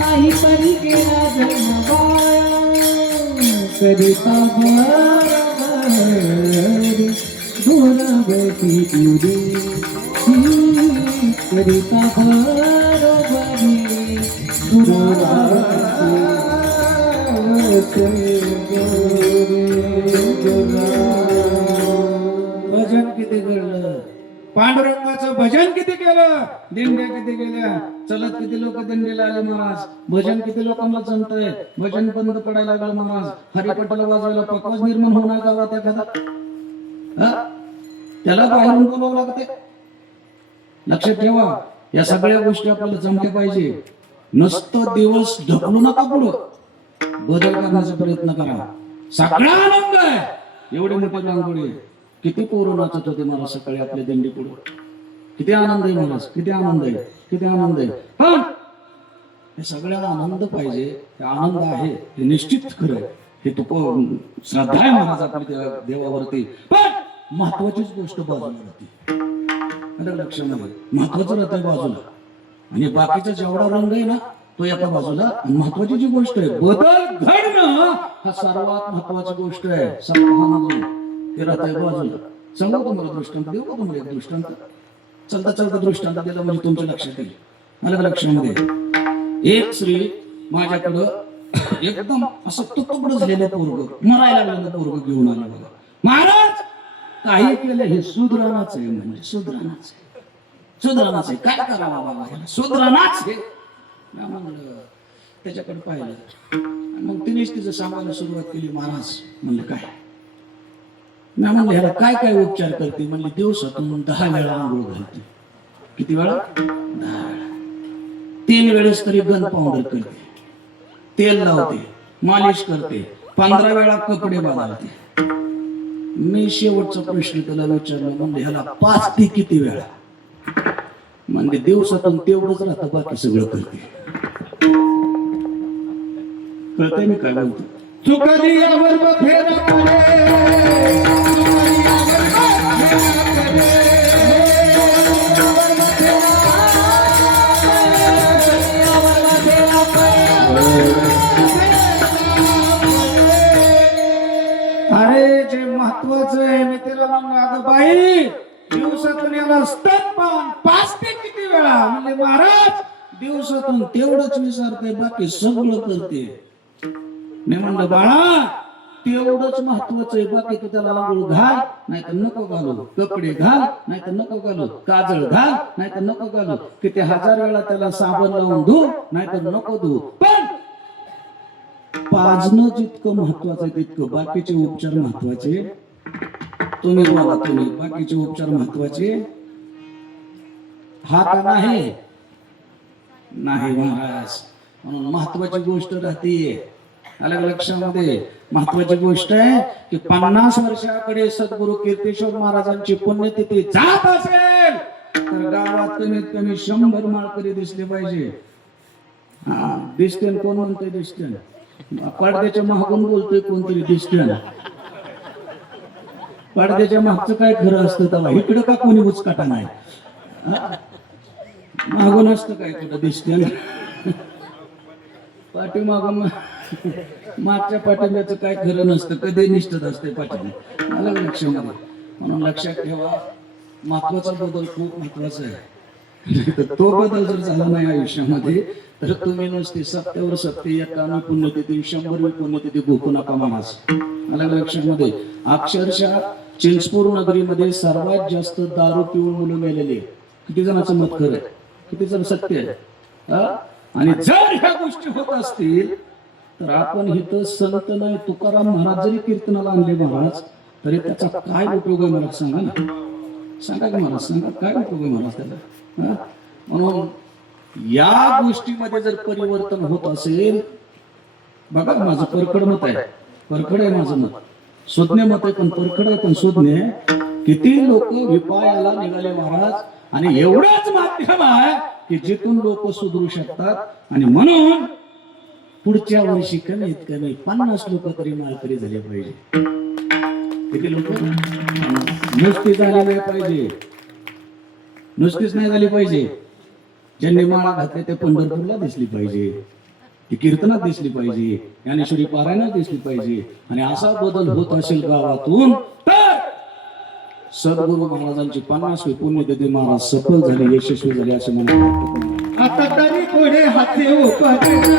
नाही तरी गेला जन्मवाया करिता गुरावती तुरी करिता बरोबरी भजन किती घडलं, पांडुरंगाचं भजन किती केलं, दिंड्या किती केल्या, चलत किती लोक दिंडीला आले महाराज, भजन किती लोकांना जमतंय, भजन बंद पडायला लागलं महाराज, हरिपटाला वाजवायला पकवाज निर्माण होणार गावात एखादा, त्याला बाहेरून बोलावं लागते. लक्षात ठेवा, या सगळ्या गोष्टी आपल्याला जमल्या पाहिजे. नुसतं दिवस ढकलू नका, पुढं बदल करण्याचा प्रयत्न करा. सगळा आनंद आहे, एवढे मोठे रांगोळी, किती पोरं नाचत होते मला सकाळी आपल्या दिंडी पुढे, किती आनंद आहे महाराज, किती आनंद आहे, किती आनंद आहे. पण हे सगळ्याला आनंद पाहिजे, हे आनंद आहे हे निश्चित खरं आहे, हे तू श्रद्धा आहे महाराज आपल्या देवावरती. पण महत्वाचीच गोष्ट बाजूला राहते, लक्षामध्ये महत्वाचं राहतंय बाजूला, आणि बाकीचा जेवढा रंग आहे ना तो एका बाजूला. आणि महत्वाची जी गोष्ट आहे बदल घडणं, हा सर्वात महत्वाची गोष्ट आहे. ते राहतंय बाजूला. सांगू तुम्हाला दृष्टांत, देऊ का तुम्हाला एक दृष्टांत? चलता चलता दृष्टांत दिला म्हणजे तुमच्या लक्षात येईल. मला लक्षामध्ये एक स्त्री माझ्याकडं एकदम असं तुकडं झालेलं पोरग, मरायला लागलेलं पोरग घेऊन आलं बघा. महाराज काही केलं हे सुधरणाच आहे, म्हणजे सुधरणाच आहे, सुधरणाच आहे, काय करावं बाबा ह्याला, सुधरणाच आहे. म्हणलं त्याच्याकडे पाहिलं, मग तिनेच तिचं सांगायला सुरुवात केली. महाराज म्हणलं काय? मी म्हणलं ह्याला काय काय उपचार करते? म्हणले दिवसातून 10 वेळा आंघोळ घालते. किती वेळा? 10 वेळा. 3 वेळेस तरी गन पावडर करते, तेल लावते, मालिश करते, 15 वेळा कपडे बदलते. मी शेवटचा प्रश्न त्याला विचारला, म्हणजे ह्याला 5 ते किती वेळा? म्हणजे दिवसातून तेवढंच राहतं, बाकी सगळं करते. कळतंय मी काय बोलतो? चुकलियावर बफेरा करे, अरे जे महत्वाचं आहे मी तिला म्हणलं, अगं बाई दिवसातून याला स्तनपान 5 ते किती वेळा? म्हणजे महाराज दिवसातून तेवढंच विचारते, बाकी सगळं करते. मी म्हणलं बाळा तेवढंच महत्वाचं आहे, बाकी तू त्याला आंघोळ घाल नाही तर नको घालू, कपडे घाल नाही तर नको घालू, काजळ घाल नाही तर नको घालू, किती 1000 वेळा त्याला साबण लावून धु नाही तर नको धु. पण पाजणं जितकं महत्वाचं आहे तितकं बाकीचे उपचार महत्वाचे. तुम्ही बोला, तुम्ही बाकीचे उपचार महत्वाचे हा का नाही? नाही महाराज. म्हणून महत्वाची गोष्ट राहते अलग लक्षामध्ये. महत्वाची गोष्ट आहे की 50 वर्षाकडे सद्गुरु कीर्तेश्वर महाराजांची पुण्यतिथी जात असेल तर गावात कमीत कमी 100 माळकरी दिसले पाहिजे. हा दिसते, कोण म्हणतोय दिसते? पडद्याच्या मागून बोलतोय कोणतरी दिसते. पडद्याच्या मागचं काय खरं असतं तेव्हा? इकडं का कोणी उचकाटा नाही, मागून असतं काय कुठं दिसते, पाठी मागून मागच्या पाठिंब्याचं काय खरं नसतं, कधी निष्ठत असते पाठिंबा. मला लक्षामध्ये. म्हणून लक्षात ठेवा, महत्वाचा बदल खूप महत्वाचा आहे. तो बदल जर झाला नाही आयुष्यामध्ये तर तुम्ही नुसते सत्यावर सत्य या कामी पुण्यतिथी 100वी पुण्यतिथी भोगू नका महाराज. मला लक्षामध्ये अक्षरशः चिंचपूर नगरीमध्ये सर्वात जास्त दारू पिऊन मुलं मेलेली. किती जणांचं मत खरं आहे? किती जण सत्य आहे? आणि जर ह्या गोष्टी होत असतील तर आपण इथं संत नाही तुकाराम महाराज जरी कीर्तनाला आणले महाराज तरी त्याचा काय उपयोग आहे मला सांगा ना. सांगा की महाराज, सांगा काय उपयोग आहे महाराज त्याला. म्हणून या गोष्टीमध्ये जर परिवर्तन होत असेल, बघा माझं परखड मत आहे, परखड आहे माझं मत, सुज्ञ मत आहे पण परखड आहे पण सुज्ञ आहे. किती लोक विपायाला निघाले महाराज आणि एवढंच माध्यम आहे की जिथून लोक सुधरू शकतात. आणि म्हणून पुढच्या वर्षी कमीत कमी 50 लोक तरी माळकरी झाले पाहिजे. किती लोक? नुसती झाली नाही पाहिजे, नुसतीच नाही झाली पाहिजे. ज्यांनी माळा घातल्या त्या पंढरपूरला दिसली पाहिजे, ती कीर्तनात दिसली पाहिजे, ज्ञानेश्वरी पारायणात दिसली पाहिजे. आणि असा बदल होत असेल गावातून तर सद्गुरु महाराजांची 50वी पुण्यतिथी महाराज सफल झाले, यशस्वी झाले असं म्हणतात. आता तरी पुढे हाती उपदेश,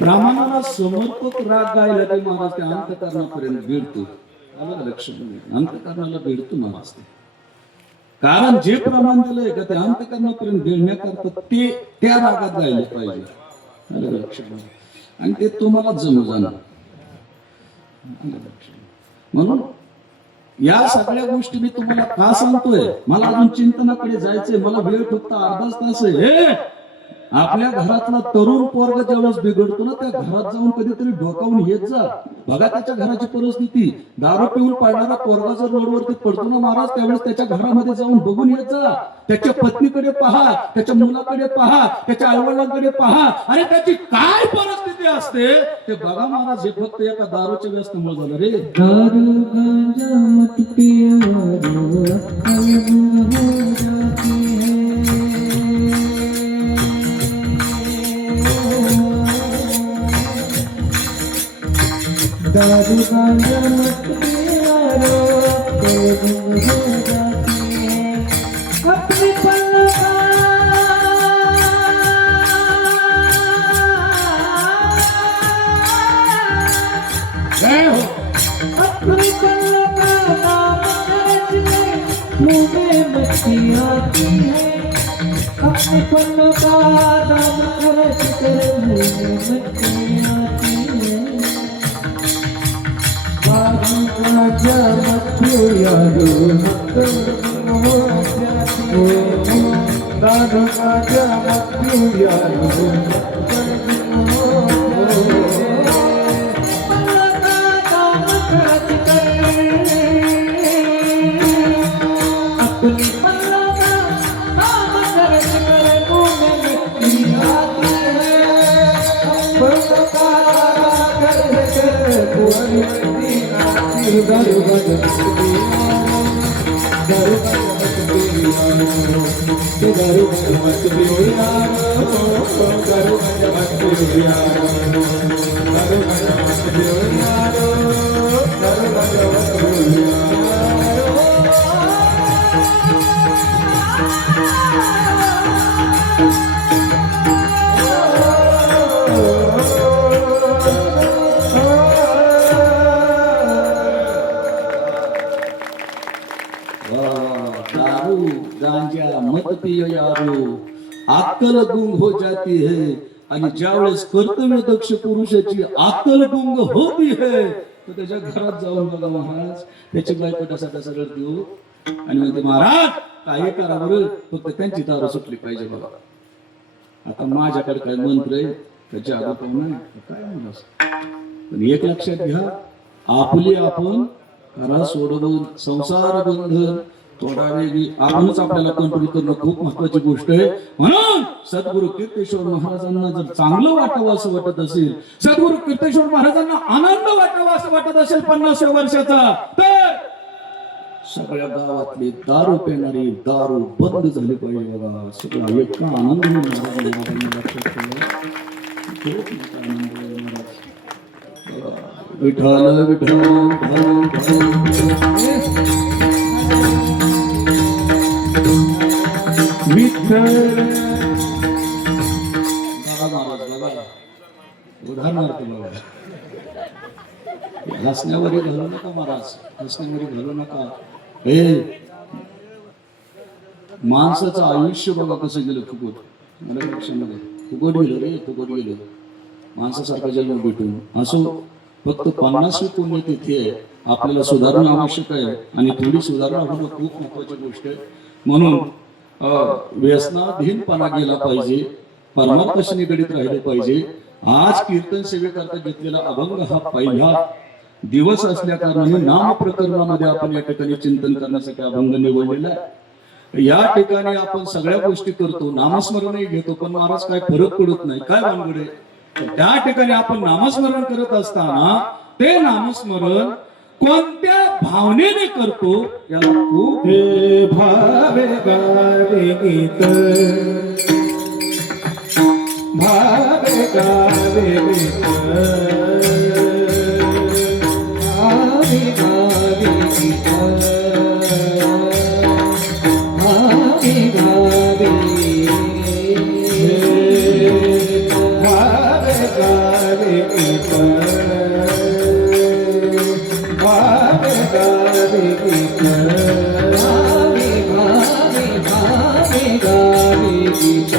ब्राह्मणाला समर्पक राग गायला की महाराज ते अंतकरणापर्यंत भिडतो. अंतकरणाला भिडतो महाराज ते. कारण जे प्रमाण दिलंय का ते अंतकरणापर्यंत भिडण्याकरता ते त्या रागात गायले पाहिजे. आलं लक्षात? आणि ते तुम्हाला जमू जाणार. म्हणून या सगळ्या गोष्टी मी तुम्हाला का सांगतोय? मला अजून चिंतनाकडे जायचंय. मला वेळ फक्त अर्धाच तास आहे. आपल्या घरातला तरुण पोरगा ज्यावेळेस बिघडतो ना, त्या घरात जाऊन कधीतरी डोकावून येत जा. बघा त्याच्या घराची परिस्थिती. दारू पिऊन पाडणारा पोरगा जर रोडवरती पडतो ना महाराज, त्यावेळेस त्याच्या घरामध्ये जाऊन बघून येत जा. त्याच्या पत्नीकडे पहा, त्याच्या मुलाकडे पहा, त्याच्या आईवडिलांकडे पहा. अरे त्याची काय परिस्थिती असते ते बघा महाराज. हे फक्त एका दारूच्या व्यसनामुळे झालं रे. दारू गांजा मत पिया दारू गांजा मत पिया रो, गुम हो जाती है अपने पल का कर्म का दाम खर्च कर माझ्या मध्ये यारो दान माझ्या मध्ये यारो दारू गांजा मत पियो यारो अक्कल गुंग हो जाती है आणि ज्यावेळेस कर्तव्य दक्ष पुरुषाची अक्कल गुंग होती है तर त्याच्या घरात जाऊन बघा महाराज त्याची बायको टसा रडती हो आणि म्हणते महाराज काही करा बरं फक्त त्यांची दारू सुटली पाहिजे बघा. आता माझ्याकडे काय मंत्र आहे त्याच्या आधी नाही काय म्हणून पण एक लक्षात घ्या आपली आपण करा सोडवून संसार बंधन थोडा वेळी आपणच आपल्याला कंट्रोल करणं खूप महत्वाची गोष्ट आहे. म्हणून सद्गुरु कीर्तेश्वर महाराजांना जर चांगलं वाटावं असं वाटत असेल सद्गुरु कीर्तेश्वर महाराजांना आनंद वाटावा असं वाटत असेल 50व्या वर्षाचा तर सगळ्या गावातली दारू पिणारी दारू बंद झाली पाहिजे बघा. सगळा इतका आनंद विठ्ठल विठ्ठल उदाहरणार्थ बघा हसण्यावरी घालू नका महाराज हसण्यावरी घालू नका. हे माणसाचं आयुष्य बघा कसं गेलं फुकट मला लक्षामध्ये फुकट गेलं रे फुकट गेलं माणसासारखा जन्म भेटून असो फक्त 50वी पुण्यतिथी आहे आपल्याला सुधारणा आवश्यक आहे आणि थोडी सुधारणा होणं खूप महत्वाची गोष्ट आहे. म्हणून व्यसनाधीनपणा गेला पाहिजे परमार्थाशी निगडीत राहिले पाहिजे. आज कीर्तन सेवेकरता घेतलेला अभंग हा पहिला दिवस असल्या कारणाने नाम प्रकरणामध्ये आपण या ठिकाणी चिंतन करण्यासाठी अभंग निवडलेला आहे. या ठिकाणी आपण सगळ्या गोष्टी करतो नामस्मरणही घेतो पण महाराज काय फरक पडत नाही काय भानगड आहे. त्या ठिकाणी आपण नामस्मरण करत असताना ते नामस्मरण कोणत्या भावनेने करतो याला खूप हे भावे गावे गीत भावे गावे गीत भावे गावे गीत भावे गावे भावे गावे गीत भावे गावे गीत भावे भावे भावे गावे गीत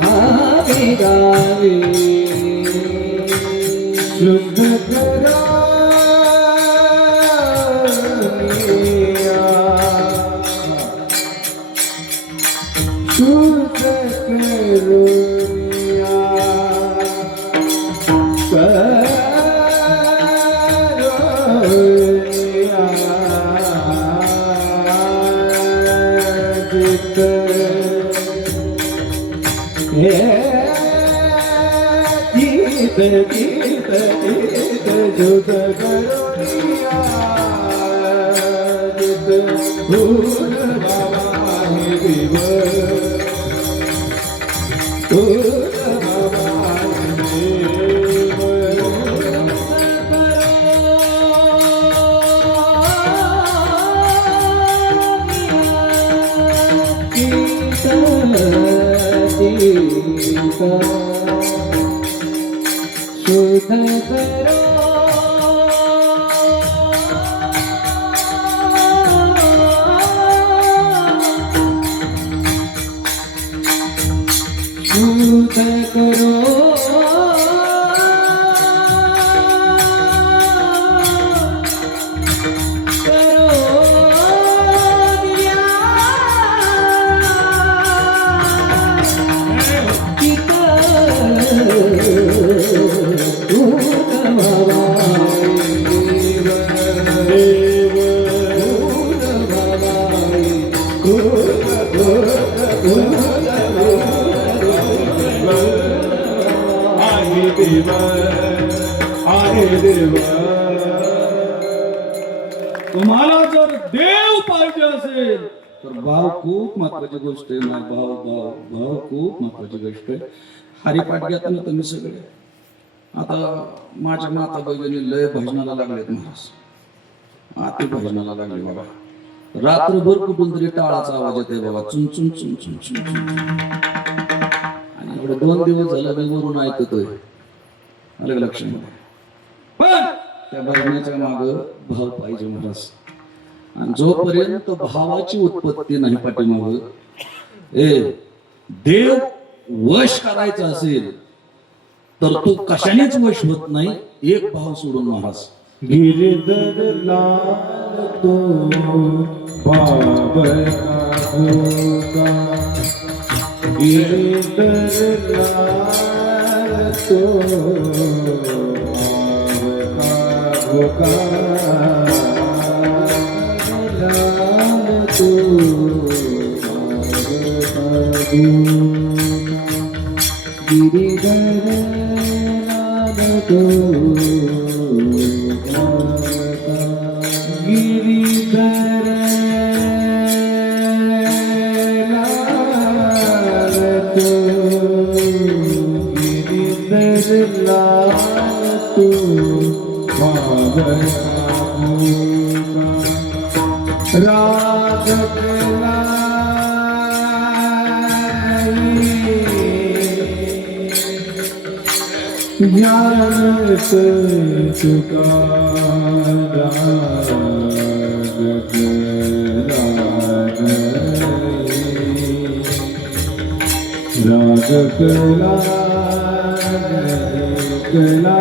भावे गावे शुद्ध करा शुद्ध गीत गीत गीत जुद करुणिया जित भूल बाबा हे दिव भूल बाबा हे शुद्ध करो युद्ध करो तुम्हाला जर देव पाहिजे असेल तर भाव खूप महत्वाची गोष्ट आहे. भाव भाव भाव खूप महत्वाची गोष्ट आहे. हरिपाठ घेता ना तुम्ही सगळे. आता माझ्या माता बहिणी लय भजनाला लागलेत महाराज. आती भजनाला लागले बाबा. रात्रभर कुठून तरी टाळाचा आवाज येते बाबा. चुन चुन चुन चुन चुन चुन. आणि एवढे 2 दिवस झालं मी वरून ऐकतोय. अलग लक्षामध्ये. पण त्या भजनाच्या माग भाव पाहिजे महाराज. आणि जोपर्यंत भावाची उत्पत्ती नाही पाठीमाग देव वश करायचा असेल तर तो कशानेच वश होत नाही. एक भाव सोडून महाराज. गिरधर लाल तो बाबर का भोगा गिरधर लाल तो बाबर का भोगा लाल तो बाबर का भोगा गिरधर लाल तो ज्ञानत चुकारा राग कला कला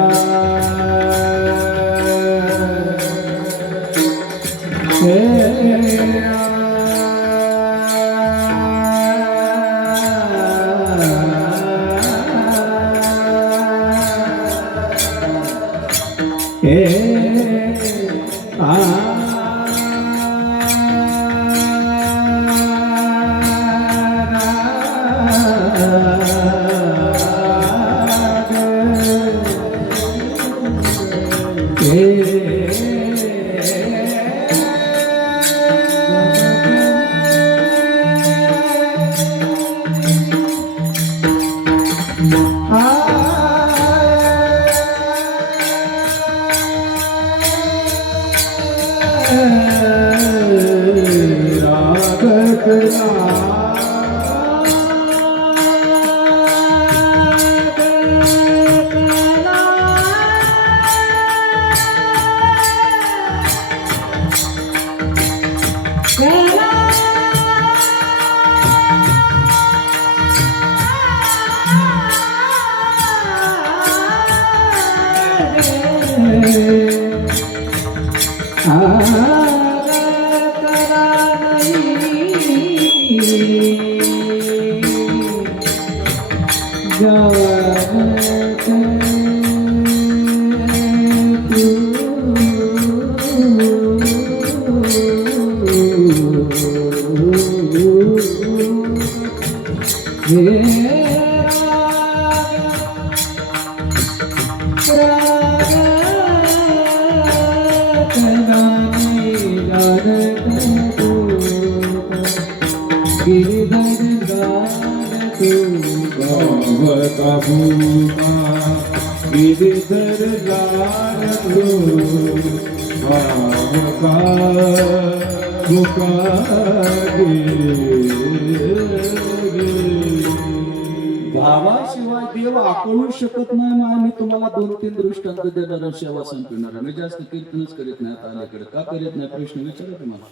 भावाशिवाय देव आकळू शकत नाही. मी तुम्हाला 2-3 दृष्टांत देणार. सेवा संपणार. मी जास्त कीर्तनच करीत नाही आता अलीकडे. का करीत नाही प्रश्न विचारा तुम्हाला.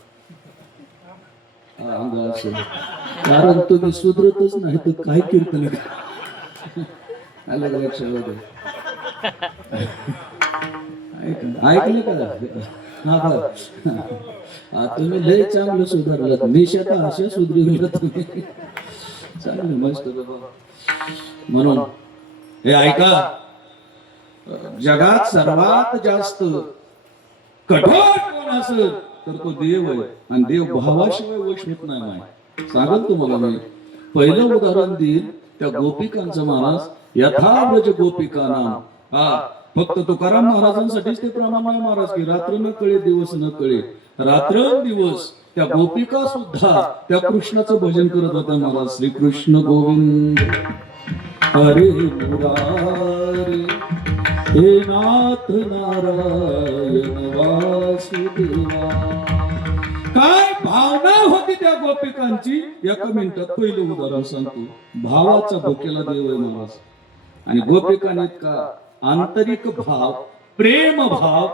कारण तुम्ही सुधरतच नाही तर काय कीर्तन. अलग लक्षामध्ये ऐकलं का? हा बरं. तुम्ही लय चांगलं सुधारलं. निशाता अशा सुधरवलं तुम्ही. चांगलं मस्त बाबा. म्हणून हे ऐका, जगात सर्वात जास्त कठोर कोण असेल तर तो देव आहे. आणि देव भावाशिवाय वश होत नाही. माय सांगल तुम्हाला मी पहिलं उदाहरण देईन त्या गोपिकांचं. महाराज यथाव्रज गोपिका नाम. हा फक्त तुकाराम महाराजांसाठीच ते प्रमाण आहे महाराज की रात्र न कळे दिवस न कळे. रात्रंदिवस त्या गोपिका सुद्धा त्या कृष्णाचं भजन करत होत्या महाराज. श्री कृष्ण गोविंद हरे मुरारे हे नाथ नारायण वासुदेवा. काय भावना होती त्या गोपिकांची. एका मिनिटात पहिलं उदाहरण सांगतो. भावाचा भुकेला देव आहे महाराज. आणि गोपिकांनी इतका आंतरिक भाव, प्रेम भाव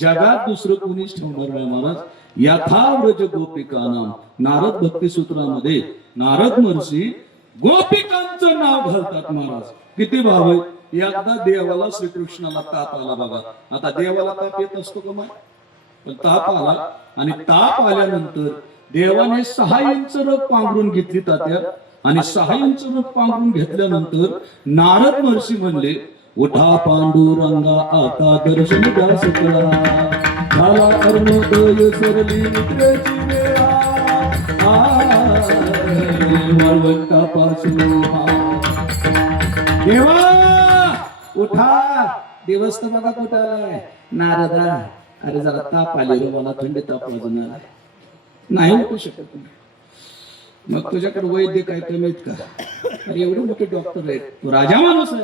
जगात दुसरं कोणीच ठेवणार नाही महाराज. यथाव्रज गोपिका नाम. नारद भक्ती सूत्रामध्ये नारद महर्षी गोपिकांचं नाव घालतात महाराज. किती भाव आहे. एकदा देवाला श्रीकृष्णाला ताप आला बघा. आता देवाला ताप येत असतो का माय? पण ताप आला आणि ताप आल्यानंतर देवाने 6 इंच रग पांघरून घेतली तात्या. आणि 6 इंच रग पांघरून घेतल्यानंतर नारद महर्षी म्हणले उठा पांडुरंगा आता दर्शन द्या सकळा. झाला अरुणोदय सरली निद्रेची वेळा. वाळवंटापासून देवा उठा. दिवस तर बघा कुठं आलाय. नारदा अरे जरा ताप आले रे मला. थंडी ताप वाजणार नाही उठू शकत नाही. मग तुझ्याकडे वैद्य काय कमी आहेत का? अरे एवढे मोठे डॉक्टर आहेत. तू राजा माणूस आहे.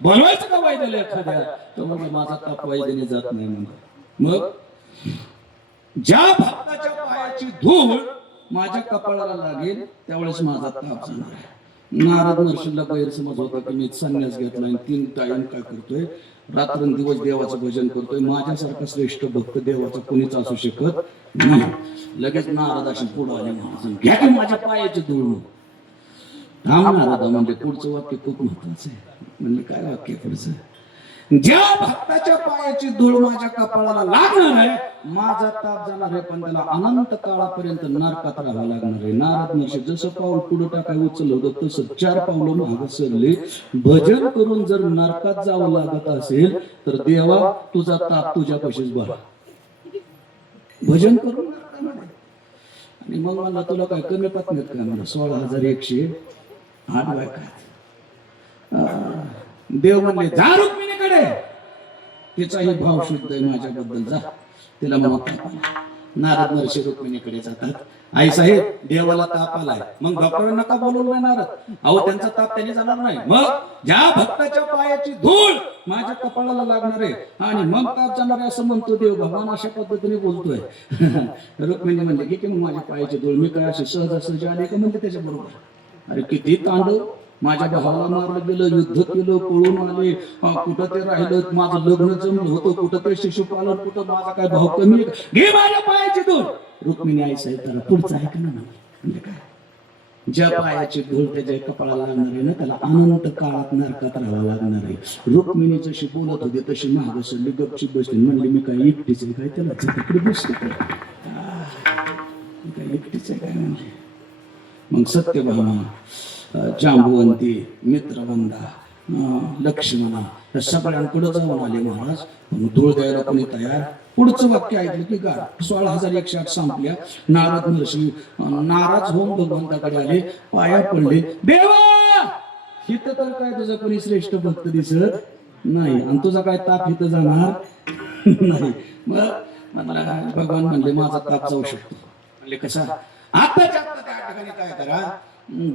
बोलवायचं का वैद्याला एखाद्या? तो म्हणजे माझा ताप वैद्याने जात नाही म्हणून. मग ज्या भक्ताच्या पायाची धूळ माझ्या कपाळाला लागेल त्यावेळेस माझा ताप जाणार आहे. नारद महर्षीला गैरसमज होता की मी संन्यास घेतला आणि 3 टाइम काय करतोय, रात्रंदिवस देवाचं भजन करतोय. माझ्यासारखा श्रेष्ठ भक्त देवाचा कोणीच असू शकत नाही. लगेच नारदाशी पुढे आले. महाराज घ्या की माझ्या पायाची धूळ. थांब नारदा म्हणजे पुढचं वाक्य खूप महत्वाचं आहे. म्हणजे काय वाक्य पुढचं? ज्या भक्ताच्या पायाची धूळ माझ्या कपाळाला लागणार आहे माझा ताप जाणार आहे. पण त्याला अनंत काळापर्यंत नरकात राहावं लागणार आहे. नारद महर्षी जसं पाऊल पुढे टाकाय उचललं होतं तसं 4 पावलं मागे सरले. भजन करून जर नरकात जावं लागत असेल तर देवा तुझा ताप तुझ्या कशीच बरा. भजन करून आणि मग मला तुला काय कमी पातळीत काय म्हणा 16,108 वाक्यात. देव म्हणले जा रुक्मिणीकडे. तिचाही भाव शुद्ध आहे माझ्याबद्दल. जा तिला मग ताप आला. नारद महर्षी रुक्मिणीकडे जातात. आई साहेब देवाला ताप आलाय. मग डॉक्टरांना का बोलवलं नारद? अहो त्यांचा ताप त्यांनी जाणार नाही. मग ज्या भक्ताच्या पायाची धूळ माझ्या कपाळाला लागणार आहे आणि मग ताप जाणार आहे असं म्हणतो देव. भगवान अशा पद्धतीने बोलतोय. रुक्मिणी म्हणले की मग माझ्या पायाची धूळ मी काय अशी सहज आले का म्हणते त्याच्या बरोबर. अरे किती तांडव. माझ्या भावाला मारलं गेलं, युद्ध केलं, पळून आले, कुठं ते राहिलं, माझं लग्न जमलं होतं, कुठं ते शिशुपालन, कुठं माझा काय भाव कमी. घे माझ्या पायाची धूळ. रुक्मिणी आई साहेब त्याला पुढचं ऐका ना. म्हणजे काय? ज्या पायाची धूळ त्याच्या कपाळाला लागणार आहे ना त्याला अनंत काळात नरकात राहावं लागणार आहे. रुक्मिणी जशी बोलत होती तशी मागं सरली, गपची बसली. म्हणली मी काय एकटीच आहे काय? त्याला तिकडे बसतो काय एकटीच आहे काय म्हणजे. मग सत्यभामा, जांबुवंती, मित्रवंदा, लक्ष्मणा या सगळ्यांकडे जाऊन आले महाराज. धूळ द्यायला कोणी तयार. पुढचं वाक्य ऐकलं की गा 16,108 संपल्या. नारद महर्षी नाराज होऊन भगवंताकडे आले, पाया पडले. देवा हित तर काय तुझा कोणी श्रेष्ठ भक्त दिसत नाही आणि तुझा काय ताप हित जाणार नाही. मग मला भगवान म्हणले माझा ताप जाऊ शकतो. म्हणले कसा? आत्ताच्या आत्ता त्या ठिकाणी काय करा,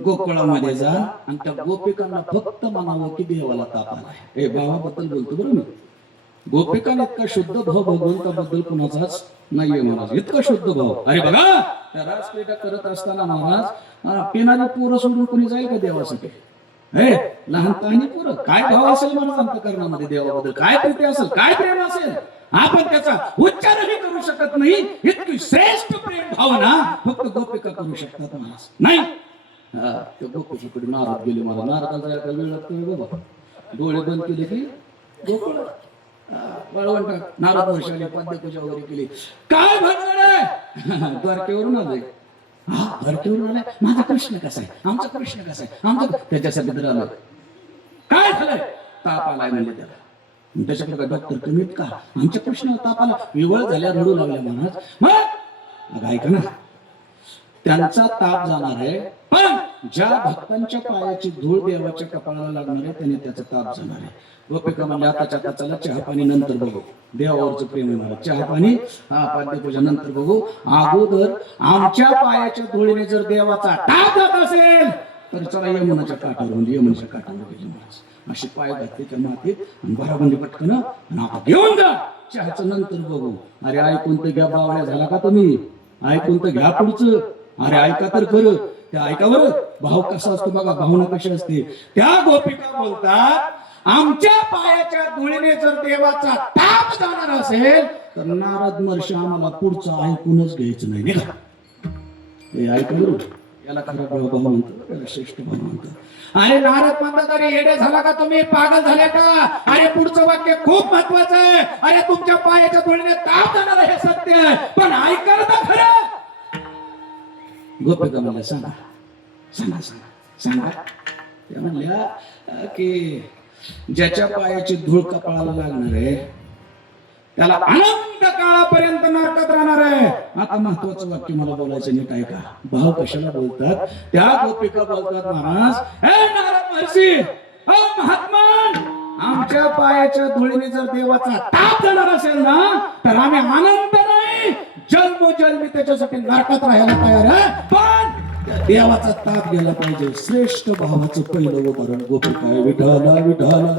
गोकुळामध्ये जा आणि त्या गोपिकांना फक्त म्हणावं की देवाला ताप आलाय. हे भावाबद्दल बोलतो बरं मी. गोपिकांना इतका शुद्ध भाव भगवंताबद्दल कुणाचाच नाहीये महाराज. इतका शुद्ध भाव. अरे बघा त्या राजक्रीडा करत असताना महाराज पिणारी पोरं सोडून कोणी जाईल का देवासाठी? हे लहानपणी पोरं काय भाव असेल महाराज अंतःकरणामध्ये देवाबद्दल, काय प्रीती असेल, काय प्रेम असेल, आपण त्याचा उच्चारही करू शकत नाही. इतकी श्रेष्ठ प्रेम भावना फक्त गोपिका करू शकतात महाराज. नाही त्या गोपिकेकडे नारद गेले. मला नारदाचा वेळ लागतोय बाबा. डोळे बंद केले की गोकुळ वाळवंट नारद वर्षाने पद्यपूजा वगैरे केली. काय भानगड आहे? द्वारकेवरून आलोय. हा द्वारकेवरून आलाय. माझा कृष्ण कसा आहे? आमचा कृष्ण कसा आहे? आमचा त्याच्यासाठी तर आलोय. काय झालंय? ताप आलाय म्हणजे त्याला. त्याच्याकडे डॉक्टर कमीत का? आमच्या कृष्णाला ताप आला. विवळ झाल्या रडू लागल्या महाराज. मग ऐका ना, त्यांचा ताप जाणार आहे, पण ज्या भक्तांच्या पायाची धूळ देवाच्या कपाळाला लागणार आहे त्याने त्याचा ताप जाणार आहे. गोपिका म्हणले आताच्या आता चला चहा पाणी नंतर बघू. देवावरचं प्रेम आहे मला. चहा पाणी हा पाद्यपूजा नंतर बघू. अगोदर आमच्या पायाच्या धुळीने जर देवाचा ताप जात असेल तर चला यमुनाच्या काठावर, म्हणजे यमुनाच्या काठावर गेले महाराज. अशी पाय घातले त्या मातीत आणि बराबंदी पटकन आणि आता घेऊन जा, चहाचं नंतर बघू. अरे ऐकून तर घ्या, बावळ्या झाला का तुम्ही? ऐकून तर घ्या पुढचं. अरे ऐका तर खरं. त्या ऐका बरं, भाव कसा असतो बघा, भावना कशी असते. त्या गोपिका बोलतात आमच्या पायाच्या धुळीने जर देवाचा ताप जाणार असेल तर नारद महर्षी आम्हाला पुढचं ऐकूनच घ्यायचं नाही. हे ऐका बरं, याला खरा भाव म्हणतो, याला श्रेष्ठ भाव म्हणतो. अरे नारद म्हणतात अरे येडे झाला का तुम्ही? पागल झाले का? अरे पुढचं वाक्य खूप महत्वाचं आहे. अरे तुमच्या पायाच्या धुळीने ताप जाणार हे सत्य आहे, पण ऐका ना खरं. गोपिका म्हणल्या सांगा सांगा सांगा सांगा. त्या म्हणल्या की ज्याच्या पायाची धूळ कपाळाला लागणार आहे त्याला अनंत काळापर्यंत नरकात राहणार आहे. आता महत्वाचं वाक्य मला बोलायचं नीट ऐका. भाव कशाला बोलतात? त्या गोपिका बोलतात महाराज हे नारद महर्षी, महात्मा, आमच्या पायाच्या धुळीने जर देवाचा ताप जाणार असेल ना तर आम्ही अनंत नाही जन्मोजन्मी त्याच्यासाठी नरकात राहायला तयार आहे, पण त्या देवाचा ताप गेला पाहिजे. श्रेष्ठ भावाचं पहिलं उदाहरण गोपिका आहे. विठाला विठाला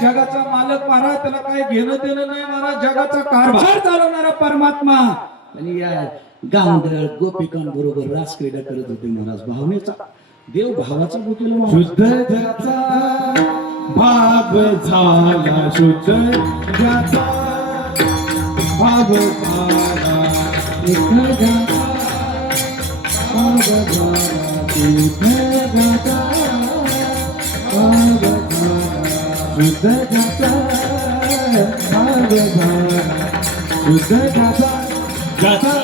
जगाचा मालक महाराज, त्याला काही घेणं देणं नाही महाराज. जगाचा कारभार चालवणारा परमात्मा. आणि या गांधळ गोपिकांबरोबर रास क्रीडा करत होते महाराज. भावनेचा देव भावाचा बुतीला शुद्ध ज्याचा भाव झाला, शुद्ध ज्याचा भाव झाला, एक ज्याचा भाव झाला, एक ज्याचा भाव झाला, शुद्ध ज्याचा भाव झाला, शुद्ध ज्याचा ज्याचा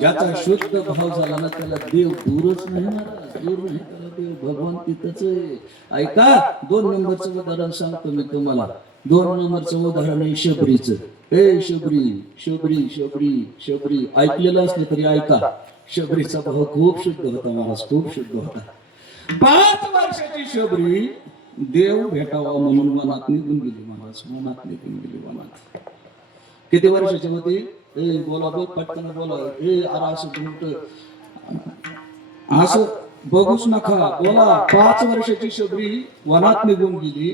ज्याचा शुद्ध भाव झाला ना त्याला देव दूरच नाही महाराज, दूर नाही, त्याला देव भगवान तिथंच आहे. ऐका, 2 नंबरचं उदाहरण सांगतो मी तुम्हाला. 2 नंबरचं उदाहरण आहे शबरीचं. हे शबरी शबरी शबरी शबरी ऐकलेलं असलं तरी ऐका. शबरीचा भाव खूप शुद्ध होता महाराज, खूप शुद्ध होता. 5 वर्षाची शबरी देव भेटावा म्हणून वनात निघून गेली महाराज. वनात निघून गेली वनात. किती वर्षाची होती? बोला बोल, पटकन बोला. अरे असं बघूच नका, बोला. 5 वर्षाची शबरी वनात निघून गेली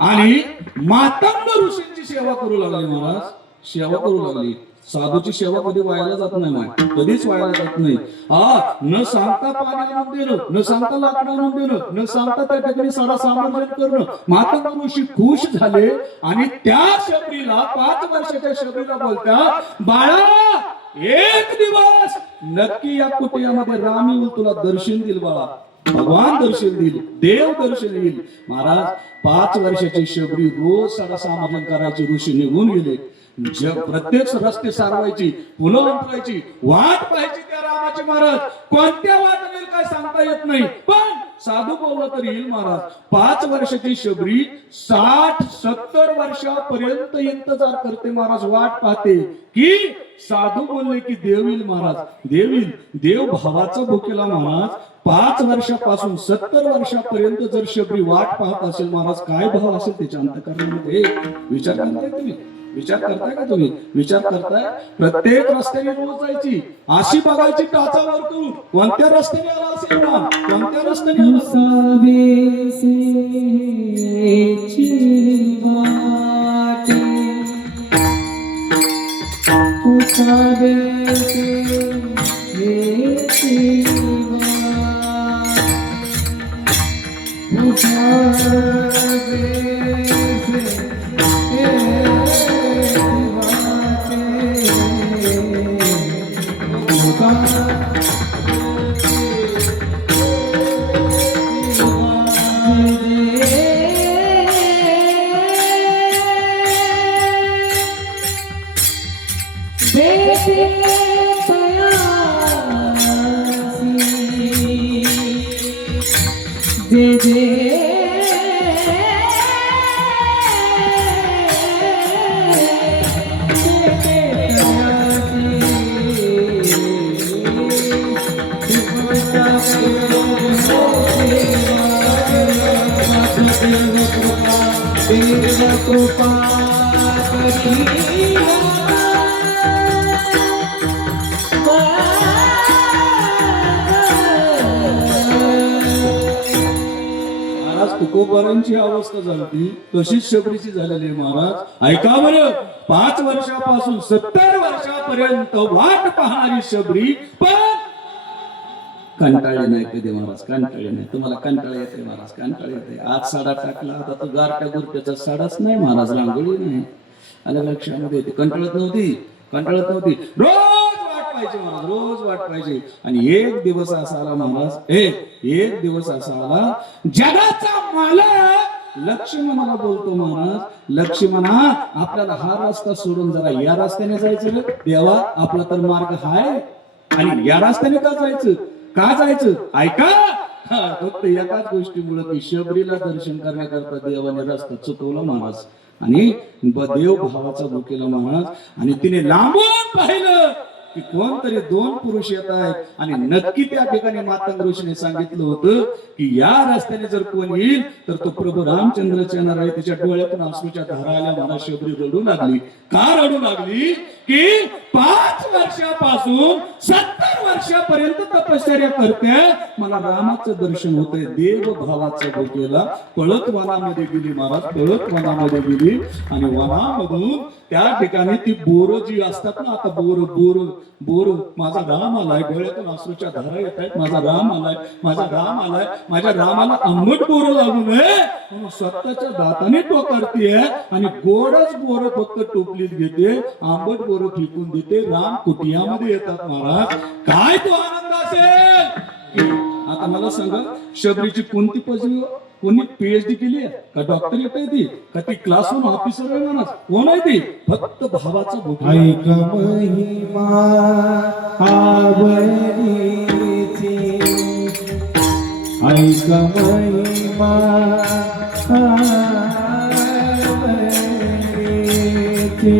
आणि मातंग ऋषींची सेवा करू लागली महाराज. सेवा करू लागली. साधूची सेवा कधी वायाला जात नाही माय, कधीच वायाला जात नाही. न सांगता पाणी आणून देणं, न सांगता लाकडं आणून देणं, न सांगता त्या ठिकाणी सारा सामर्थ्य करणं. माता ऋषी खुश झाले आणि त्या शबरीला 5 वर्षाच्या शबरीला बोलता, बाळा एक दिवस नक्की या कुटियामध्ये राम येऊन तुला दर्शन देईल बाळा, भगवान दर्शन देईल, देव दर्शन येईल. महाराज 5 वर्षाची शबरी रोज सारा सामाजन करायची, ऋषी निघून गेले. प्रत्येक रस्ते सारवायची, फुलं अंतरायची, वाट पाहायची त्या रामाची. महाराज कोणत्या वाट येईल काय सांगता येत नाही, पण साधू बोलला तर येईल. महाराज 5 वर्षाची शबरी 60-70 वर्षापर्यंत इंतजार करते महाराज, वाट पाहते की साधू बोलले की देव येईल. महाराज देव येईल. देव भावाचा भुकेला महाराज 5 वर्षापासून 70 वर्षापर्यंत जर शबरी वाट पाहत असेल महाराज, काय भाव असेल त्याच्या अंतःकरणामध्ये. विचार करताय तुम्ही, विचार करताय का तुम्ही, विचार करताय. प्रत्येक रस्त्याने रोज जायची, अशी बघायची टाचावर करून कोणत्या रस्त्याने आला असेल राम, कोणत्या रस्त्याने आला तुकोबारांची अवस्था झाली तशीच शबरीची झालेली आहे. महाराज ऐका बरं, 5 वर्षापासून 70 वर्षापर्यंत वाट पाहणारी शबरी पण कंटाळली नाही कधी महाराज, कंटाळली नाही. तुम्हाला कंटाळा येते महाराज, कंटाळा येते. आज साडा टाकला आता तो गारट्या गुरट्याचा साडाच नाही महाराज, रांगोळी नाही. आणि लक्षामध्ये येते कंटाळत नव्हती, कंटाळत नव्हती. रोज वाट पाहिजे महाराज, रोज वाट पाहिजे. आणि एक दिवस असा आला महाराज, एक दिवस असा आला, जगाचा मालक लक्ष्मणाला बोलतो महाराज, लक्ष्मणा आपल्याला हा रस्ता सोडून जरा या रस्त्याने जायचं. देवा आपला तर मार्ग हाय आणि या रस्त्याने का जायचं, का जायचं. ऐका फक्त एकाच गोष्टीमुळे की शबरीला दर्शन करण्याकरता देवाने रस्ता चुकवला महाराज आणि देव भावाचा भुकेला महाराज. आणि तिने लांबून पाहिलं की कोणतरी 2 पुरुष येत आहेत आणि नक्की त्या ठिकाणी मातंग ऋषीने सांगितलं होतं की या रस्त्याने जर कोण येईल तर तो प्रभू रामचंद्रच येणार आहे. त्याच्या डोळ्यातून अश्रूच्या धारा आल्या. मला शबरी रडू लागली. का रडू लागली की 5 वर्षापासून 70 वर्षापर्यंत तपश्चर्या करते, मला रामाचं दर्शन होतंय. देव भावाचा भुकेला पळत वनामध्ये गेली महाराज, पळत वनामध्ये गेली. आणि वनामधून त्या ठिकाणी ती बोर जी असतात ना, आता बोर बोर बोर, माझा राम आलाय, डोळ्यातून अश्रूच्या धारा येत आहेत. माझा राम आलाय, माझा राम आलाय, माझ्या रामाला आंबट बोर लागू नये म्हणून स्वतःच्या दाताने टोकारतीये आणि गोडच बोर फक्त टोपलीत घेते, आंबट बोर फेकून देते. राम कुटियामध्ये येतात महाराज. काय तो आनंद असेल. आता मला सांगा, शबरीची कोणती पदवी, कोणी PhD केली आहे का, डॉक्टर येत आहे ती का, ती क्लासरूम ऑफिसर आहे म्हणा, कोण आहे ती. फक्त भावाचा भुकेला. ऐका महिमा आवडीची, ऐका महिमा आवडीची.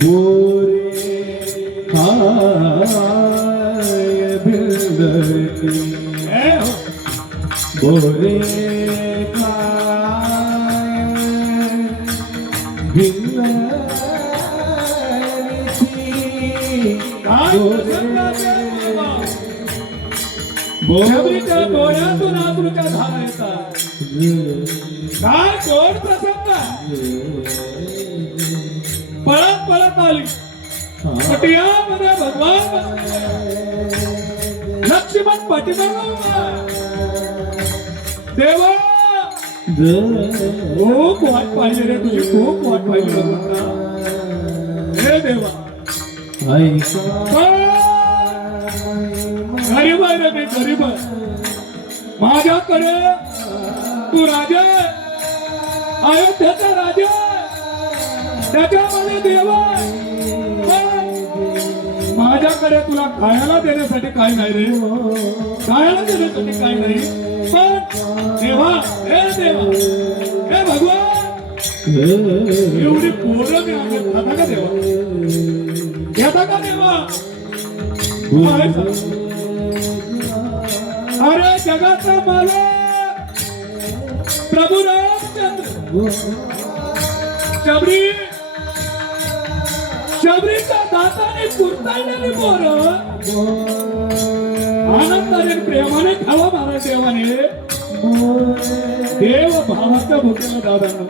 बोरे काय भिंडती, बोरे काय भिंडती. शबरीच्या डोळ्यातून अश्रूच्या धारा येतात. काय गोड प्रसंग. पळत पळत आली पटियामध्ये भगवान लक्ष्मण पाठीमागे देवा खूप वाट पाहिली रे तुझी खूप वाट पाहिली भगवंता हे देवा गरीब आहे रे मी गरीब आहे माझ्याकडे तू राजा अयोध्येचा राजा त्याच्यामध्ये देवा माझ्याकडे तुला खायला देण्यासाठी काय नाही रे खायला देण्यासाठी काय नाही पण देवा हे देवा हे भगवान एवढी पोरं मी अंगात खाता का देवा घेता का देवा अरे जगाचा मालक प्रभू रामचंद्र शबरीच्या दाताने कुरताळलेली पोर आनंदाने प्रेमाने खावा मारा देवाने देव भावाच्या भुकेला दादानं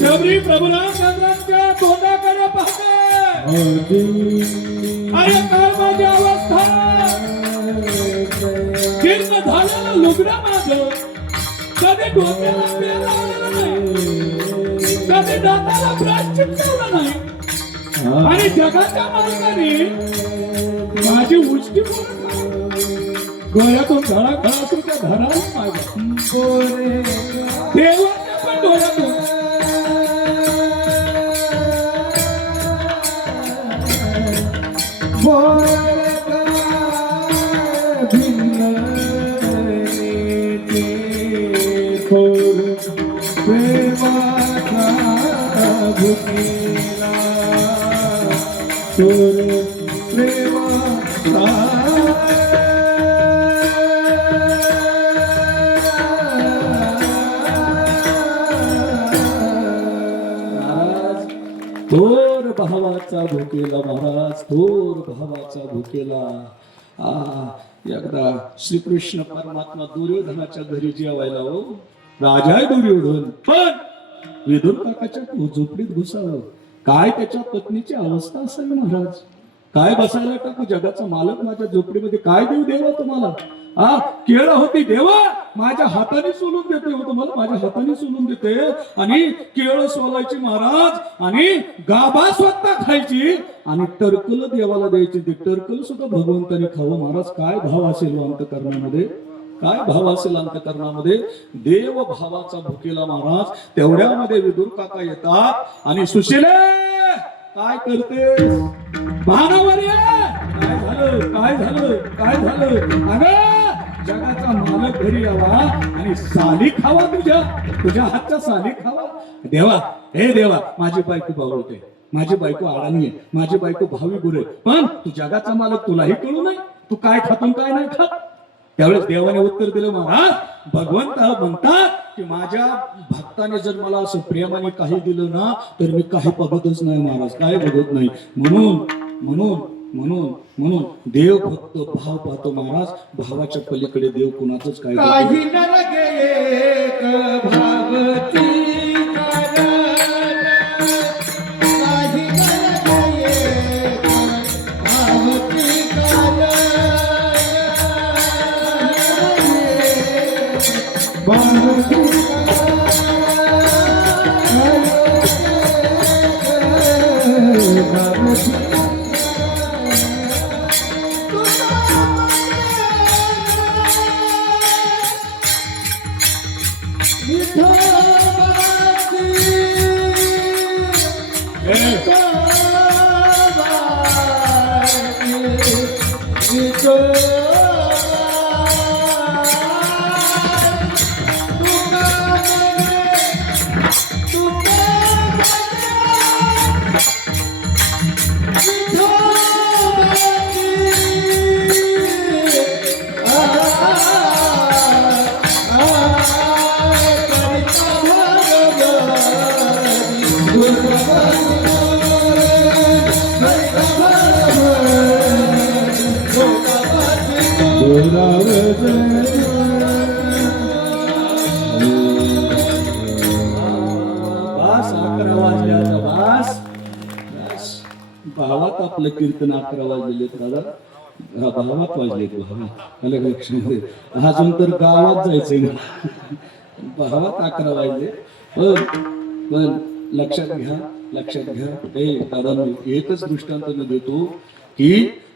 शबरी प्रभुरामचंद्रांच्या तोंडाकडे पाहते अरे काय माझी अवस्था जीर्ण झालेलं लुगडं माझं कधी डोक्याला पेर लावलेलं नाही कधी दाताला ब्रश चिटकवलं नाही आणि जगाच्या मालकाने माझी उष्टी डोळ्यातून धडा घरातून त्या धराला माझ्या देवाच्या पण डोळ्यातून थोर भावाचा भुकेला महाराज थोर भावाचा भुकेला एकदा श्रीकृष्ण परमात्मा दुर्योधनाच्या घरी जेवायला हो राजा आहे दुर्योधन पण विदुर काकाच्या झोपडीत घुसावं काय त्याच्या पत्नीची अवस्था असेल महाराज काय बसायला टाकू जगाचा मालक माझ्या झोपडीमध्ये काय देऊ देवा तुम्हाला केळं होती देवा माझ्या हाताने सोलून देते हो तुम्हाला माझ्या हाताने सोलून देते आणि केळं सोलायची महाराज आणि गाभा स्वतः खायची आणि टरकल देवाला द्यायची ते टरकल सुद्धा भगवंताने खावं महाराज काय भाव असेल अंतकरणामध्ये काय भाव असेल अंतकरणामध्ये देव भावाचा भुकेला महाराज तेवढ्यामध्ये विदुर काका येतात आणि सुशिले काय करते भानावर काय झालं काय झालं काय झालं अगं जगाचा मालक घरी यावा आणि साली खावा तुझ्या हातच्या साली खावा देवा हे देवा माझी बायको बावळते माझी बायको आडाणी आहे माझी बायको भावी गुरे पण तू जगाचा मालक तुलाही कळू नाही तू काय खातून काय नाही खात त्यावेळेस देवाने उत्तर दिलं महाराज भगवंत म्हणतात की माझ्या भक्ताने जर मला असं प्रेमाने काही दिलं ना तर मी काही बघतच नाही महाराज काय बघत नाही म्हणून म्हणून म्हणून म्हणून देव फक्त भाव पाहतो महाराज भावाच्या पलीकडे देव कुणाचंच काय काही न लगे एक भावती काही न लगे एक भावती भावती भावती बास 11 वाजले आता बास. भावात आपलं कीर्तन 11 वाजलेले दादा. भावात वाजले भावात अलग लक्षामध्ये अजून तर गावात जायचंय ना. भावात 11 वाजले. पण लक्षात घ्या दादा एकच दृष्टांत मी देतो की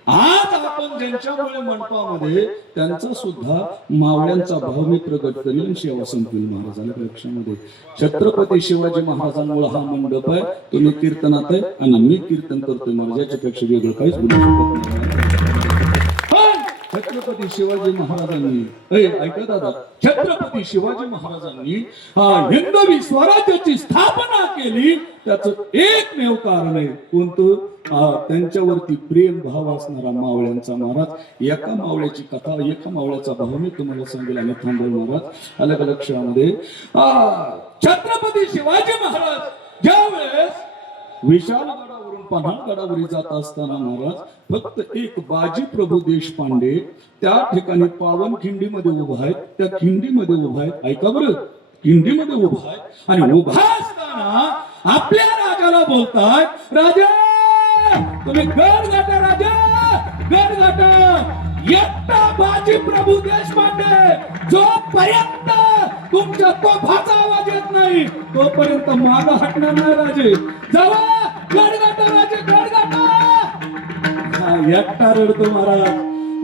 आज आपण ज्यांच्यामुळे मंडपामध्ये त्यांचा सुद्धा मावळ्यांचा भाव मी प्रकट करेल आणि सेवा संपवेल महाराजाला लक्षामध्ये. छत्रपती शिवाजी महाराजांमुळे हा मंडप आहे. तुम्ही कीर्तनात आहे आणि मी कीर्तन करतोय महाराजाच्यापेक्षा वेगळं काहीच बोलू शकत नाही. छत्रपती शिवाजी महाराजांनी ऐका दादा छत्रपती शिवाजी महाराजांनी हिंदवी स्वराज्याची स्थापना केली त्याचं एकमेव कारण आहे कोणतं त्यांच्यावरती प्रेम भाव असणारा मावळ्यांचा महाराज. एका मावळ्याची कथा एका मावळ्याचा भाव मी तुम्हाला सांगेल आणि थांबेल महाराज अलग लक्षामध्ये. छत्रपती शिवाजी महाराज ज्यावेळेस विशालगडावरून पन्हाळगडावरी जात असताना महाराज फक्त एक बाजी प्रभू देशपांडे त्या ठिकाणी पावन खिंडीमध्ये उभा आहेत. त्या खिंडीमध्ये उभा आहेत. ऐका बरं खिंडीमध्ये उभा आहेत आणि उभा असताना आपल्या राजाला बोलताय राजा तुम्ही गड गाठा राजा गड गाठा. एकटा बाजी प्रभू देशपांडे जोपर्यंत तुमच्या तोफाचा आवाज येत नाही तोपर्यंत मागं हटणार नाही राजे. जावा गड गाठा राजे गड गाठा. एकटा रडतो महाराज.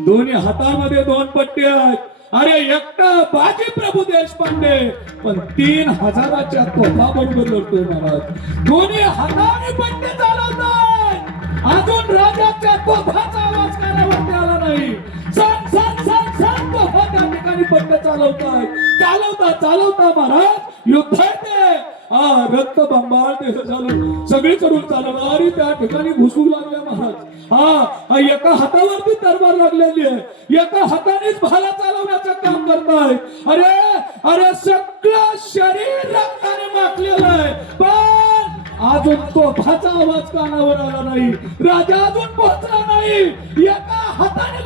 दोन्ही हातामध्ये 2 पट्टे आहेत. अरे एकटा बाजी प्रभू देशपांडे पण 3000च्या तोफा बरोबर लढतोय महाराज. दोन्ही हाताने पट्टे चालवतात. अजून राजाच्या तोफाचा आवाज कानावरती आला नाही. सन सन सन सन तोफा त्या ठिकाणी पट्टे चालवता महाराज युद्ध आहे. रक्त बंबाळ ते झालं सगळीकडून चालवणारी त्या ठिकाणी घुसू लागले महाराज. एका हातावरती तलवार लागलेली आहे. एका हातानेच भाला चालवण्याचं काम करताय. अरे सगळं शरीर रक्ताने माखलेलं आहे पण अजून तोफाचा आवाज कानावर आला नाही. राजा अजून पोहोचला नाही. एका हाताने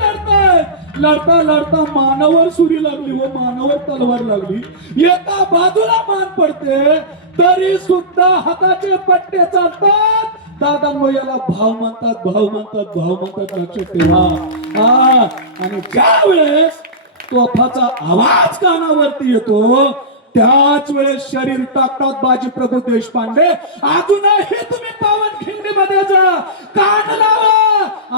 लढता मानावर सुरी लागली व मानावर तलवार लागली. एका बाजूला मान पडते तरी सुद्धा हाताचे पट्टे चालतात. दादांनो याला भाव म्हणतात लक्षात ठेवा. आणि ज्या वेळेस तोफाचा आवाज कानावरती येतो त्याच वेळेस शरीर टाकतात बाजी प्रभू देशपांडे. अजूनही तुम्ही पावन खिंडीमध्ये जा कान लावा.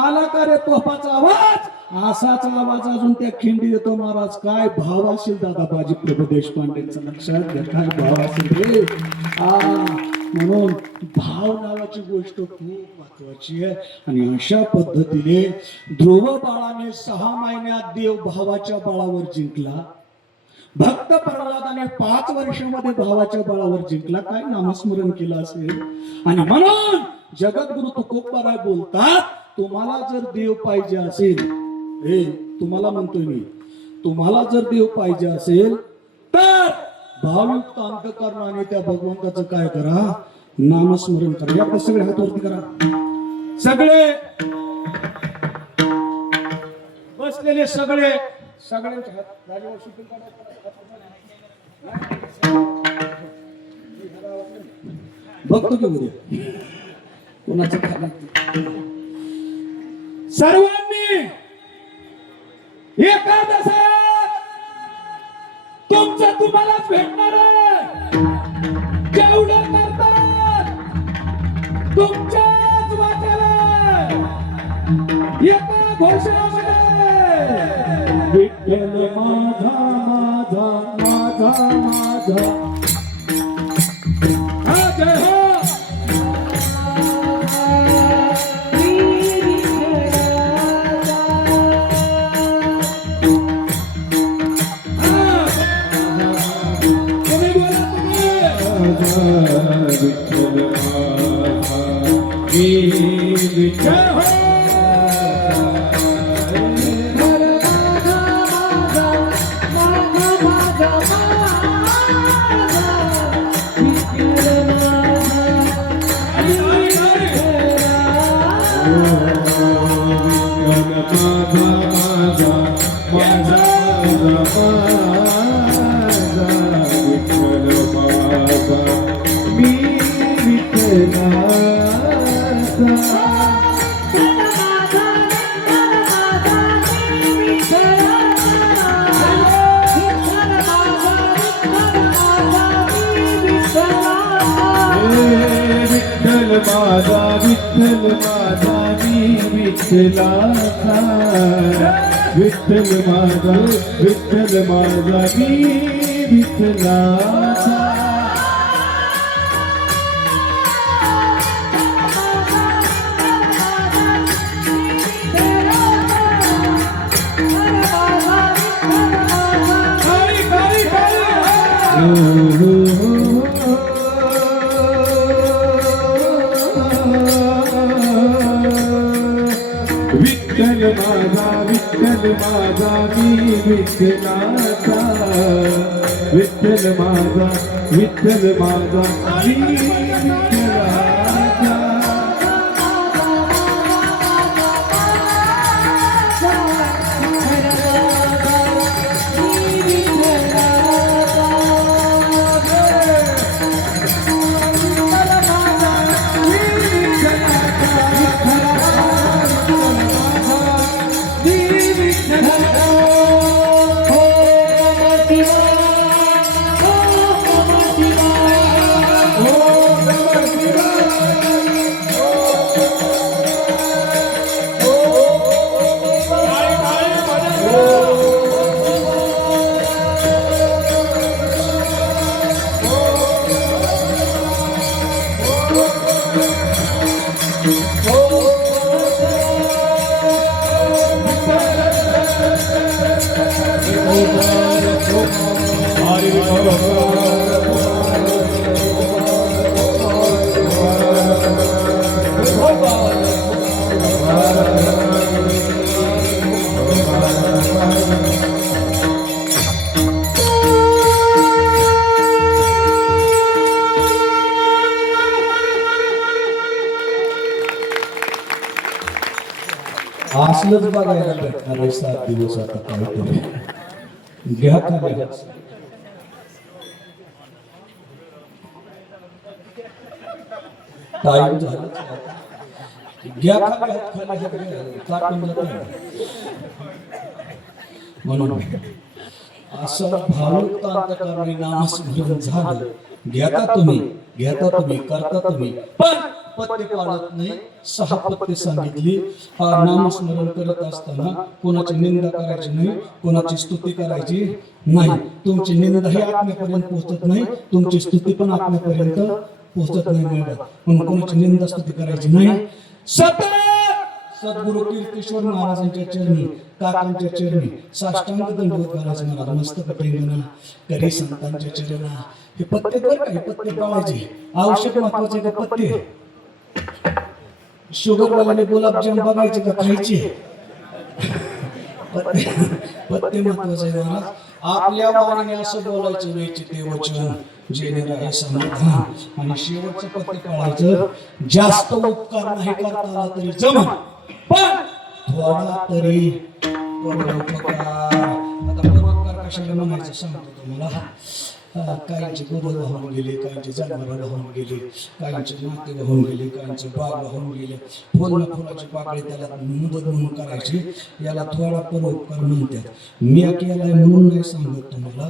आला का रे तोफाचा आवाज. असाच आवाज अजून त्या खिंडी येतो महाराज. काय भाव असेल दादा बाजी प्रभू देशपांडेंचा लक्षात घ्या काय भाव असेल रे. म्हणून भाव नावाची गोष्ट खूप महत्वाची आहे. आणि अशा पद्धतीने ध्रुव बाळाने 6 महिन्यात देव भावाच्या बळावर जिंकला. भक्त प्रल्हादाने 5 वर्षामध्ये भावाच्या बळावर जिंकला. काय नामस्मरण केलं असेल. आणि म्हणून जगद्गुरु तुकोबाराय बोलतात तुम्हाला जर देव पाहिजे असेल तुम्हाला म्हणतोय मी तुम्हाला जर देव पाहिजे असेल तर भावयुक्त अंतःकरणाने त्या भगवंताचं काय करा नामस्मरण करा. या सगळे हात वरती करा. सगळे बसलेले सगळ्यांचे हात राजेवर सुटून बघतो की उद्या कोणाचं खाणार. सर्वांनी एकादशात तुमचं तुम्हालाच भेटणार आहे. जेवढं करतात तुमच्याच वाट्याला एका घोषणामध्ये विठ्ठल माझा माझा माझा माझा. जय हो. माझा मी विठ्ठलाचा विठ्ठल माझा मी विठ्ठलाचा विठ्ठल माझा मी विठ्ठलाचा विठ्ठल माझा मी विठ्ठलाचा असलंच बघायला भेटणार आहे 7 दिवस आता काहीतरी घ्या खाली टाईम झालं घ्या खाली काटून जातं म्हणून असं भावुक अंतःकरणी नामस्मरण झालं घेता तुम्ही करता तुम्ही पण पत्ते पाळत नाही 6 पत्ते सांगितली नामस्मरण करत असताना कोणाची निंदा करायची नाही कोणाची स्तुती करायची नाही तुमची निंदा ही आत्म्यापर्यंत पोहोचत नाही तुमची स्तुती पण आत्म्यापर्यंत पोहोचत नाही म्हणून कोणाची निंदा स्तुती करायची नाही सतत सद्गुरु कीर्तीश्वर महाराजांच्या चरणी काकांच्या चरणी साष्टांग दंडवत घालायचे मला मस्तक टेंगणा करी संतांच्या चरणा हे पत्ते बरं का हे पत्ते पाळायचे आवश्यक महत्वाचे का पत्ते शुगर वाल्याने गुलाबजाम बघायचे का खायचे पत्ते महत्वाचे महाराज आपल्या वाणीने असं बोलायचं वेळचे ते वचन जेणे राहे समाधान आणि शेवटचं पत्ते पाळायचं जास्त उपकार नाही करता आला तरी जमा पण थोडा तरी परोपकार आता परोपकार कशाला म्हणायचं सांगतो तुम्हाला काहींचे गुरु वाहून गेले काहींचे जनावर वाहून गेले काहींचे नाते वाहून गेले काहींचे बाग वाहून गेले फुलाची पाकळी त्याला मुदत म्हणून करायची याला थोडा परोपकार म्हणतात मी केलाय म्हणून नाही सांगत तुम्हाला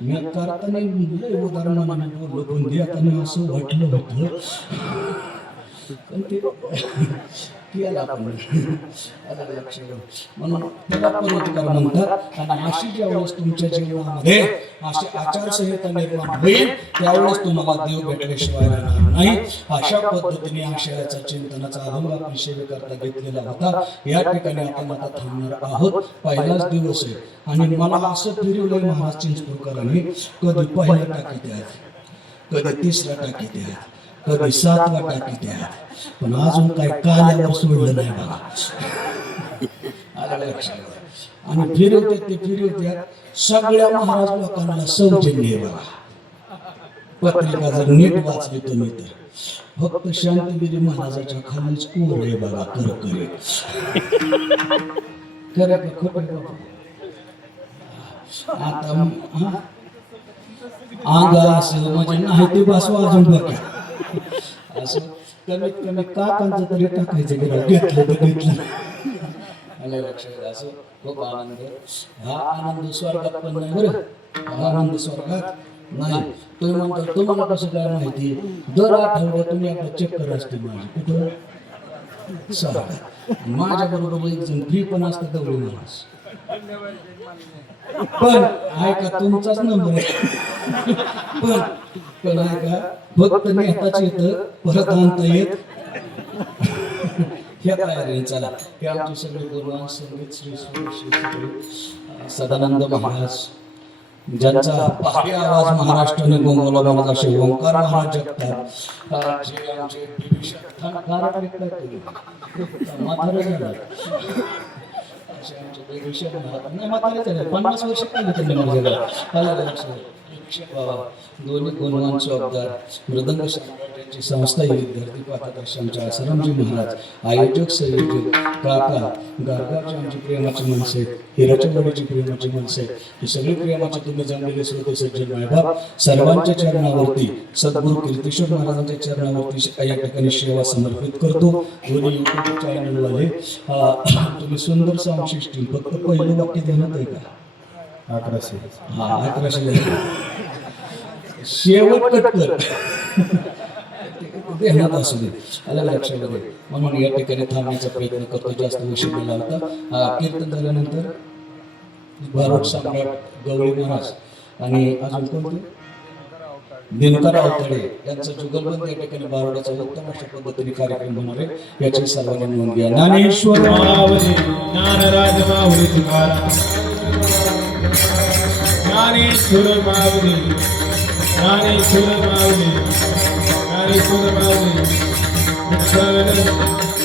मी करताना लय उदाहरणाने बोललो पण देताना असं वाटलं होतं पण ते केला म्हणून त्याला परोपकार म्हणतात आणि अशी ज्यावेळेस तुमच्या जीवनामध्ये अशी आचारसंहिता निर्माण होईल त्यावेळेस तुम्हाला देव भेटल्याशिवाय राहणार नाही अशा पद्धतीने आशयाचा चिंतनाचा अभंग आपण सेवेकरता घेतलेला होता या ठिकाणी आपण आता थांबणार आहोत पहिलाच दिवस आहे आणि मला असं फिरवलंय महाराज चिंचपूरकरांनी कधी पहिल्या टाकीत आहेत कधी तिसऱ्या टाकीत आहेत कधी 7व्या टाकीत आहेत पण अजून काही काल्यावर सोडलं नाही बघा आलं लक्षात आणि फिरवतात सगळ्या महाराज लोकांना सौजन्य आहे बघा पत्रिका जर नीट वाचली तुम्ही तर फक्त शांतगिरी महाराजाच्या खालीच कोर आहे बघा कर आता अंगा असं म्हणजे नाही ते बसवा अजून बघा असं कमीत कमी काकांचं तरी टाकायचं गेलं घेतलं तर घेतलं आलं लक्षात असं खूप आनंद हा आनंद स्वर्गात पण नाही बरं हा आनंद स्वर्गात नाही तुम्ही म्हणता तुम्हाला कसं काय माहिती दर आठवड्यात तुम्ही आपलं चक्कर असते माझी कुठं स्वर्गात माझ्या बरोबर एक जण फ्री पण असतं तेवढे माणूस पण ऐका तुमचाच नंबर आहे पण ऐका फक्त नेताच येतं परत आणता येत ह्या तयारीने चला हे आमचे सगळे गुरुवान संगीत श्री सदानंद महाराज ज्यांचा पहाडी आवाज महाराष्ट्राने गोंगवला बनत असे ओंकार महाराज जगतात जे आमचे म्हातारे झाले असे आमचे बेभीषण महाराज नाही म्हातारे झाले 50 वर्ष केले त्यांनी माझ्याकडे दोन्ही गुणवान शब्दार मृदंग यांची संस्था ही विद्यार्थी पाहतात असे आमच्या आसारामजी महाराज आयोजक संयोजक काका गारगावची आमची प्रेमाची माणसं आहेत हिराच्या बडीची प्रेमाची माणसं आहेत ही सगळी प्रेमाची तुम्ही जमलेले श्रोते सज्जन मायबाप सर्वांच्या चरणावरती सद्गुरू कीर्तीश्वर महाराजांच्या चरणावरती या ठिकाणी सेवा समर्पित करतो दोन्ही युट्यूब चॅनलवाले तुम्ही सुंदर साऊंड सिस्टीम फक्त पहिलं वाक्य देण्यात आहे का 1100 हा 1100 शेवट कटकर ध्यानात असू दे आलं लक्षामध्ये म्हणून या ठिकाणी थांबण्याचा प्रयत्न करतो जास्त उशीर न लावता कीर्तन झाल्यानंतर बारोट सम्राट गवळी महाराज आणि अजून कोणते दिनकर अवतडे यांचं जुगलबंद या ठिकाणी बारोडाचा उत्तम अशा पद्धतीने कार्यक्रम होणार आहे याची सर्वांनी नोंद घ्या ज्ञानेश्वर माऊली ज्ञानराज माऊली तुकाराम ज्ञानेश्वर माऊली ज्ञानेश्वर माऊली ज्ञानेश्वर माऊली विठ्ठल